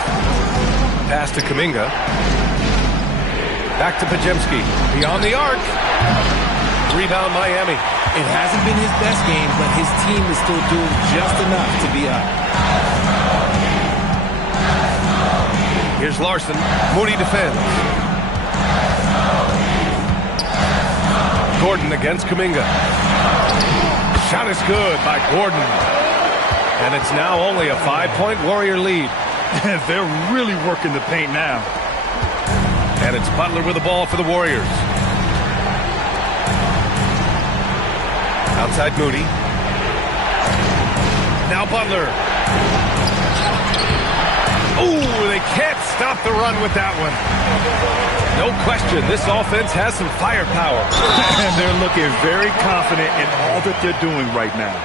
Pass to Kuminga. Back to Podziemski. Beyond the arc. Rebound Miami. It hasn't been his best game, but his team is still doing just enough to be up. Here's Larson. Moody defends. Gordon against Kuminga. Shot is good by Gordon. And it's now only a 5-point Warrior lead. They're really working the paint now. And it's Butler with the ball for the Warriors. Outside Moody. Now Butler. Ooh, they can't stop the run with that one. No question, this offense has some firepower. And they're looking very confident in all that they're doing right now.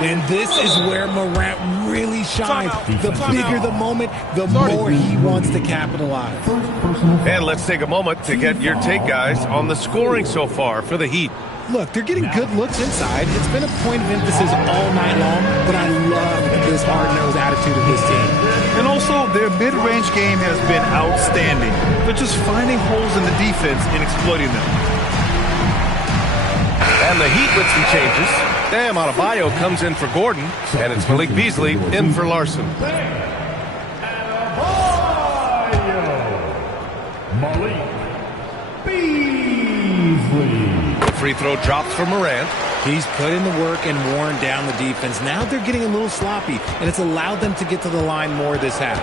And this is where Morant really shines. The bigger the moment, the more he wants to capitalize. And let's take a moment to get your take, guys, on the scoring so far for the Heat. Look, they're getting good looks inside. It's been a point of emphasis all night long, but I love this hard-nosed attitude of this team. And also, their mid-range game has been outstanding. They're just finding holes in the defense and exploiting them. And the Heat with some changes. Bam Adebayo comes in for Gordon, and it's Malik Beasley in for Larson. Malik Beasley. Free throw drops for Morant. He's put in the work and worn down the defense. Now they're getting a little sloppy, and it's allowed them to get to the line more this half.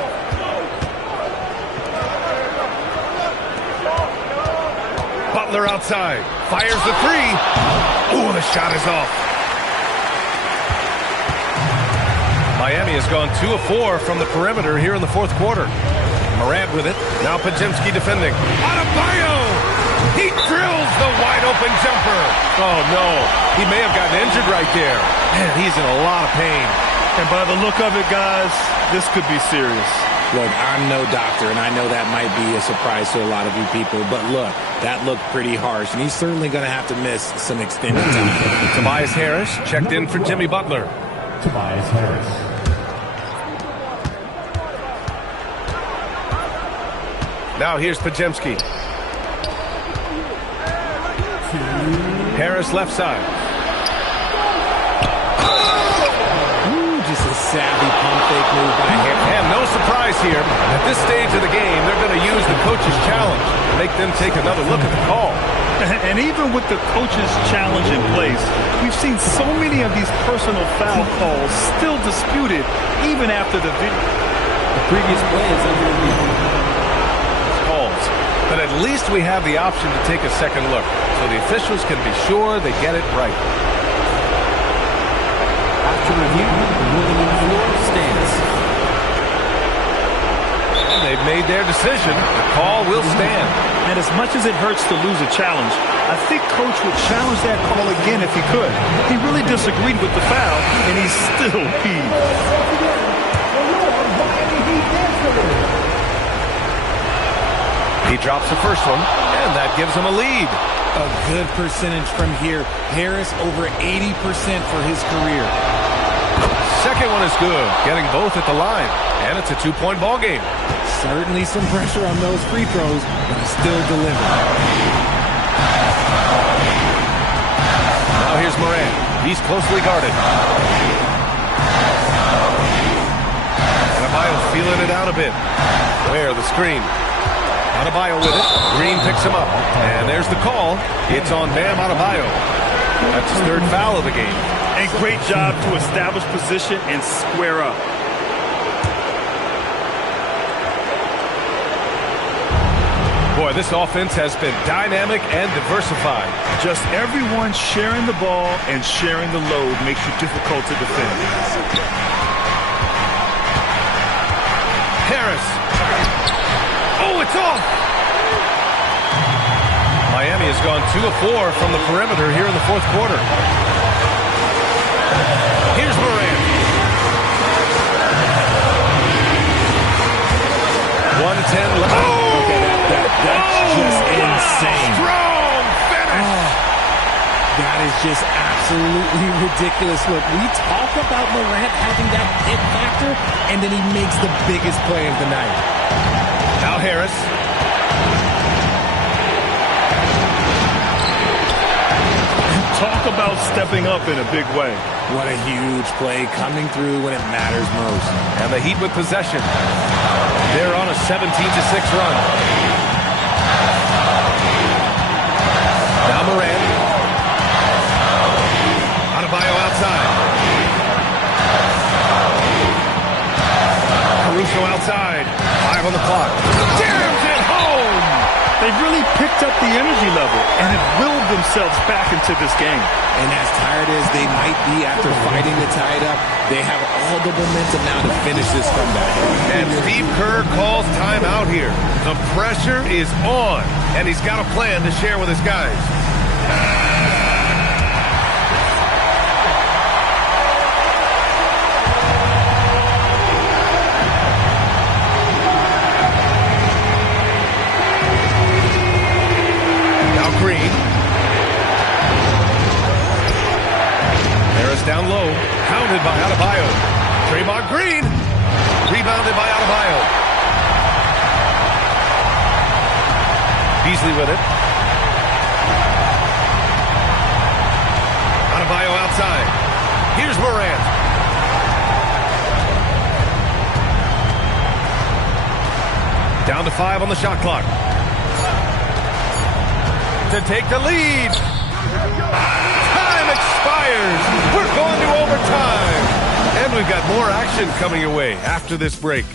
Butler outside. Fires the three. Ooh, the shot is off. Miami has gone 2 of 4 from the perimeter here in the fourth quarter. Morant with it. Now Podziemski defending. Adebayo! He drills the wide-open jumper. Oh, no. He may have gotten injured right there. Man, he's in a lot of pain. And by the look of it, guys, this could be serious. Look, I'm no doctor, and I know that might be a surprise to a lot of you people, but look, that looked pretty harsh, and he's certainly going to have to miss some extended time. Tobias Harris checked in for Jimmy Butler. Tobias Harris. Now here's Podziemski. Harris left side. Ooh, just a savvy pump fake move by Harris. And no surprise here. At this stage of the game, they're going to use the coach's challenge to make them take another look at the call. And even with the coach's challenge in place, we've seen so many of these personal foul calls still disputed even after the video. The previous play is under review. Calls. But at least we have the option to take a second look, so the officials can be sure they get it right. After review, the ruling on the floor stands. And they've made their decision. The call will stand. And as much as it hurts to lose a challenge, I think Coach would challenge that call again if he could. He really disagreed with the foul, and he's still peeved. He drops the first one, and that gives him a lead. A good percentage from here. Harris over 80% for his career. Second one is good, getting both at the line, and it's a 2-point ball game. Certainly some pressure on those free throws, but he still delivered. Now here's Morant. He's closely guarded. Adebayo feeling it out a bit. Where the screen. Adebayo with it. Green picks him up. And there's the call. It's on Bam Adebayo. That's his third foul of the game. And great job to establish position and square up. Boy, this offense has been dynamic and diversified. Just everyone sharing the ball and sharing the load makes you difficult to defend. Harris. Oh, it's off. Miami has gone 2 of 4 from the perimeter here in the fourth quarter. Here's Morant. 1:10 left. Oh! Okay, that's just insane. Strong finish. Oh, that is just absolutely ridiculous. Look, we talk about Morant having that hit factor, and then he makes the biggest play of the night. Now Harris. Talk about stepping up in a big way. What a huge play coming through when it matters most. And the Heat with possession. They're on a 17-6 run. Now Morant. Adebayo outside. Caruso outside. 5 on the clock. Jams it home! They've really picked up the energy level and have willed themselves back into this game. And as tired as they might be after fighting to tie it up, they have all the momentum now to finish this comeback. And Steve Kerr calls timeout here. The pressure is on, and he's got a plan to share with his guys. Green. Harris down low. Pounded by Adebayo. Draymond Green. Rebounded by Adebayo. Beasley with it. Adebayo outside. Here's Morant. Down to 5 on the shot clock. To take the lead. Time expires. We're going to overtime. And we've got more action coming your way after this break.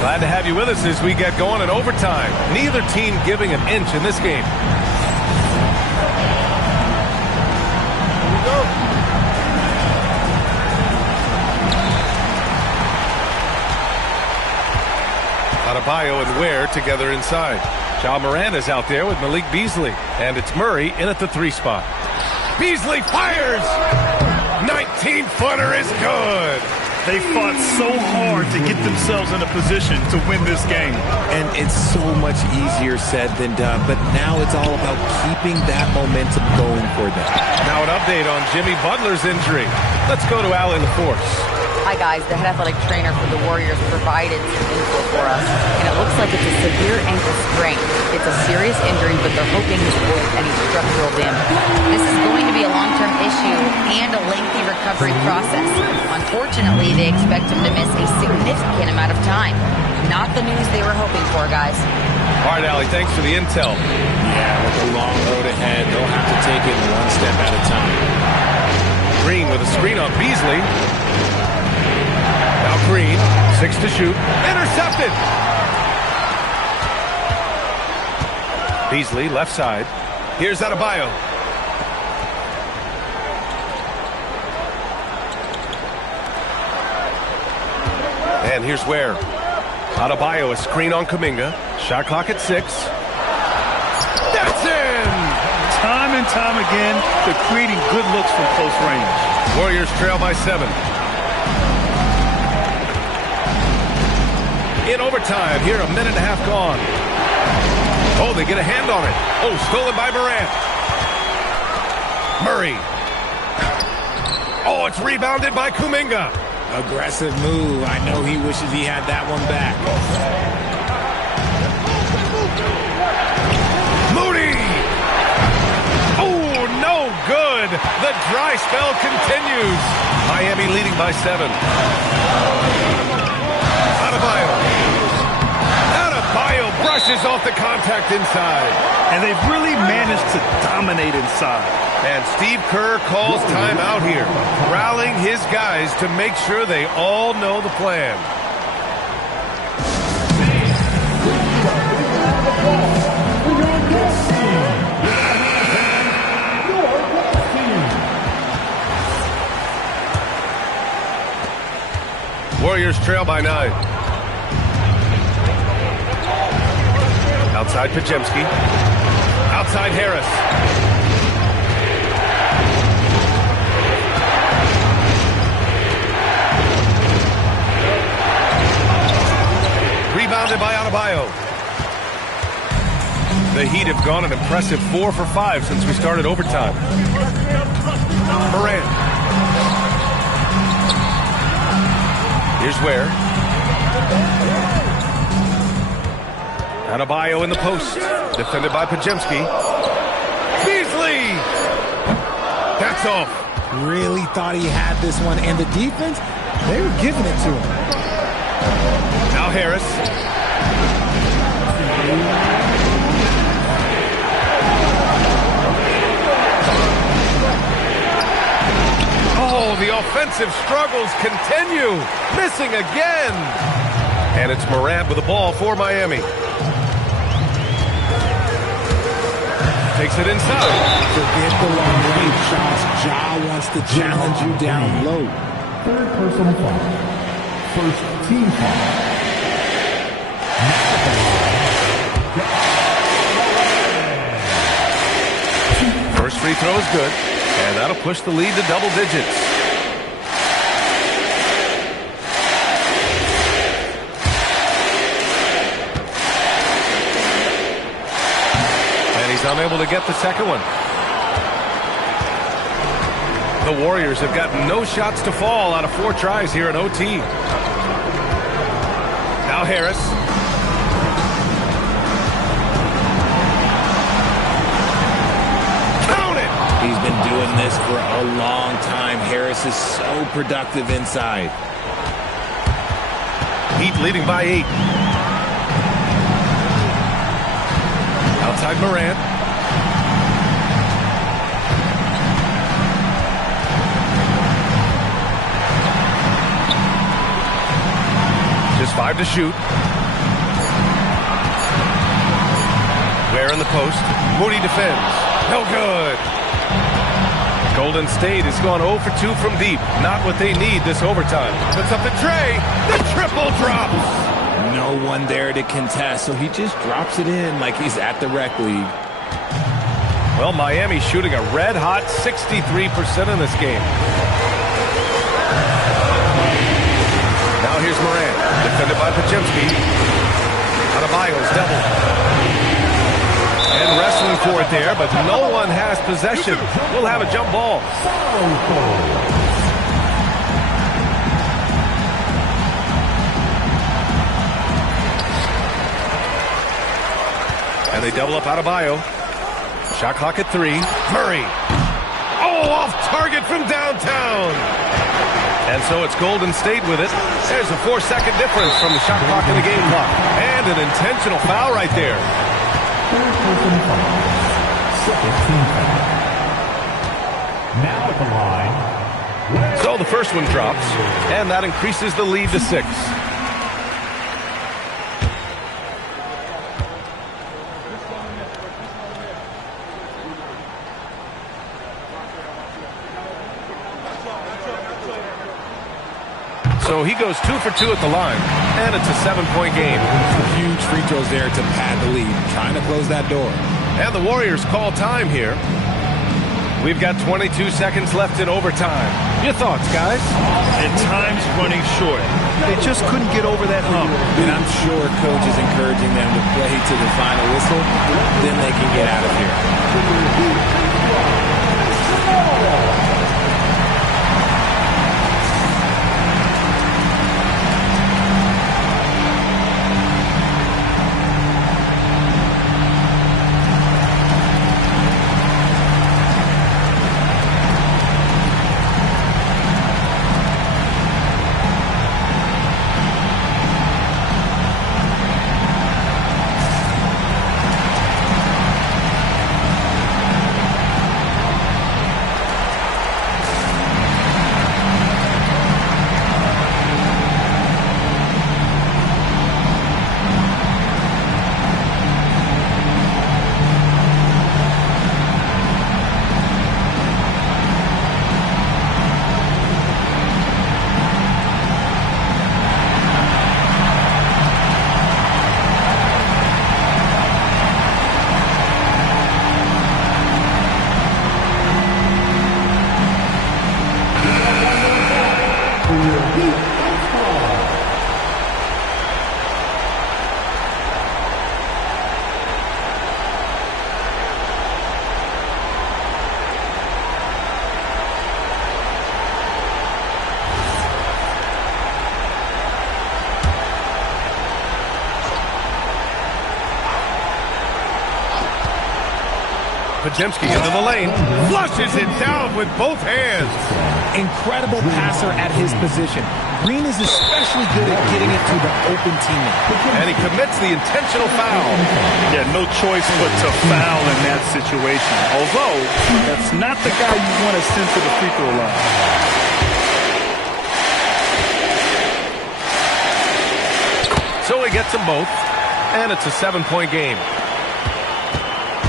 Glad to have you with us as we get going in overtime. Neither team giving an inch in this game. Here we go. Adebayo and Ware together inside. Ja Morant is out there with Malik Beasley. And it's Murray in at the 3 spot. Beasley fires! 19-footer is good! They fought so hard to get themselves in a position to win this game. And it's so much easier said than done, but now it's all about keeping that momentum going for them. Now an update on Jimmy Butler's injury. Let's go to Allie LaForce. Hi, guys. The head athletic trainer for the Warriors provided some info for us, and it looks like it's a severe ankle sprain. It's a serious injury, but they're hoping to avoid any structural damage. This is going to be a long-term issue and a lengthy recovery process. Unfortunately, they expect him to miss a significant amount of time. Not the news they were hoping for, guys. All right, Allie, thanks for the intel. Yeah, with a long road ahead, they'll have to take it one step at a time. Green with a screen on Beasley. Now Green, 6 to shoot. Intercepted! Beasley, left side. Here's Adebayo. And here's where. Adebayo, a screen on Kuminga. Shot clock at 6. That's in! Time and time again, they're creating good looks from close range. Warriors trail by 7. In overtime, here a minute and a half gone. Oh, they get a hand on it. Oh, stolen by Morant. Murray. Oh, it's rebounded by Kuminga. Aggressive move. I know he wishes he had that one back. Moody. Oh, no good. The dry spell continues. Miami leading by 7. Adebayo brushes off the contact inside. And they've really managed to dominate inside. And Steve Kerr calls timeout here, rallying his guys to make sure they all know the plan. Warriors trail by 9. Outside Podziemski. Outside Harris. Rebounded by Adebayo. The Heat have gone an impressive 4 for 5 since we started overtime. Morant. Here's where. Adebayo in the post. Defended by Podziemski. Beasley! That's off. Really thought he had this one. And the defense, they were giving it to him. Now Harris. Oh, the offensive struggles continue. Missing again. And it's Morant with the ball for Miami. Takes it inside. Forget the long-range shots. Ja wants to challenge you down low. Third personal foul. First team foul. First free throw is good, and that'll push the lead to double digits. And he's unable to get the second one. The Warriors have gotten no shots to fall out of 4 tries here in OT. Now Harris. He's been doing this for a long time. Harris is so productive inside. Heat leading by 8. Outside Morant. Just 5 to shoot. Ware in the post. Moody defends. No good. Golden State has gone 0 for 2 from deep. Not what they need this overtime. Puts up the tray. The triple drops. No one there to contest, so he just drops it in like he's at the rec league. Well, Miami's shooting a red-hot 63% in this game. Now here's Morant. Defended by Podziemski. Adebayo's double. And wrestling for it there, but no one has possession. We'll have a jump ball. And they double up Adebayo. Shot clock at 3. Murray. Oh, off target from downtown. And so it's Golden State with it. There's a 4-second difference from the shot clock and the game clock. And an intentional foul right there. Third personal foul. Second team foul. Now at the line. So the first one drops, and that increases the lead to 6. So he goes 2 for 2 at the line, and it's a 7-point game. Huge free throws there to pad the lead, trying to close that door. And the Warriors call time here. We've got 22 seconds left in overtime. Your thoughts, guys? And time's running short. They just couldn't get over that hump. And I'm sure coach is encouraging them to play to the final whistle. Then they can get out of here. Podziemski into the lane, flushes it down with both hands. Incredible passer at his position. Green is especially good at getting it to the open teammate. And he commits the intentional foul. Yeah, no choice but to foul in that situation. Although, that's not the guy you want to send to the free throw line. So he gets them both, and it's a 7-point game.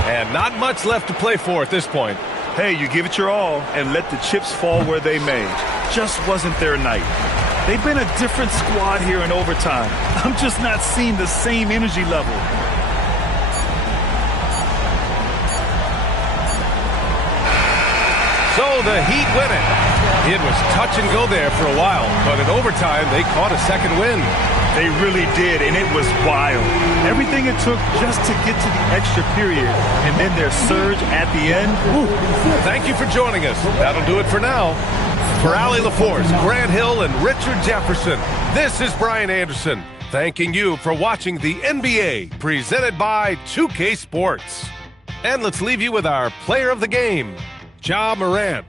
And not much left to play for at this point. Hey, you give it your all and let the chips fall where they may. Just wasn't their night. They've been a different squad here in overtime. I'm just not seeing the same energy level. So the Heat win it. It was touch and go there for a while, but in overtime they caught a second win. They really did, and it was wild. Everything it took just to get to the extra period, and then their surge at the end. Whew. Thank you for joining us. That'll do it for now. For Allie LaForce, Grant Hill, and Richard Jefferson, this is Brian Anderson, thanking you for watching the NBA, presented by 2K Sports. And let's leave you with our player of the game, Ja Morant.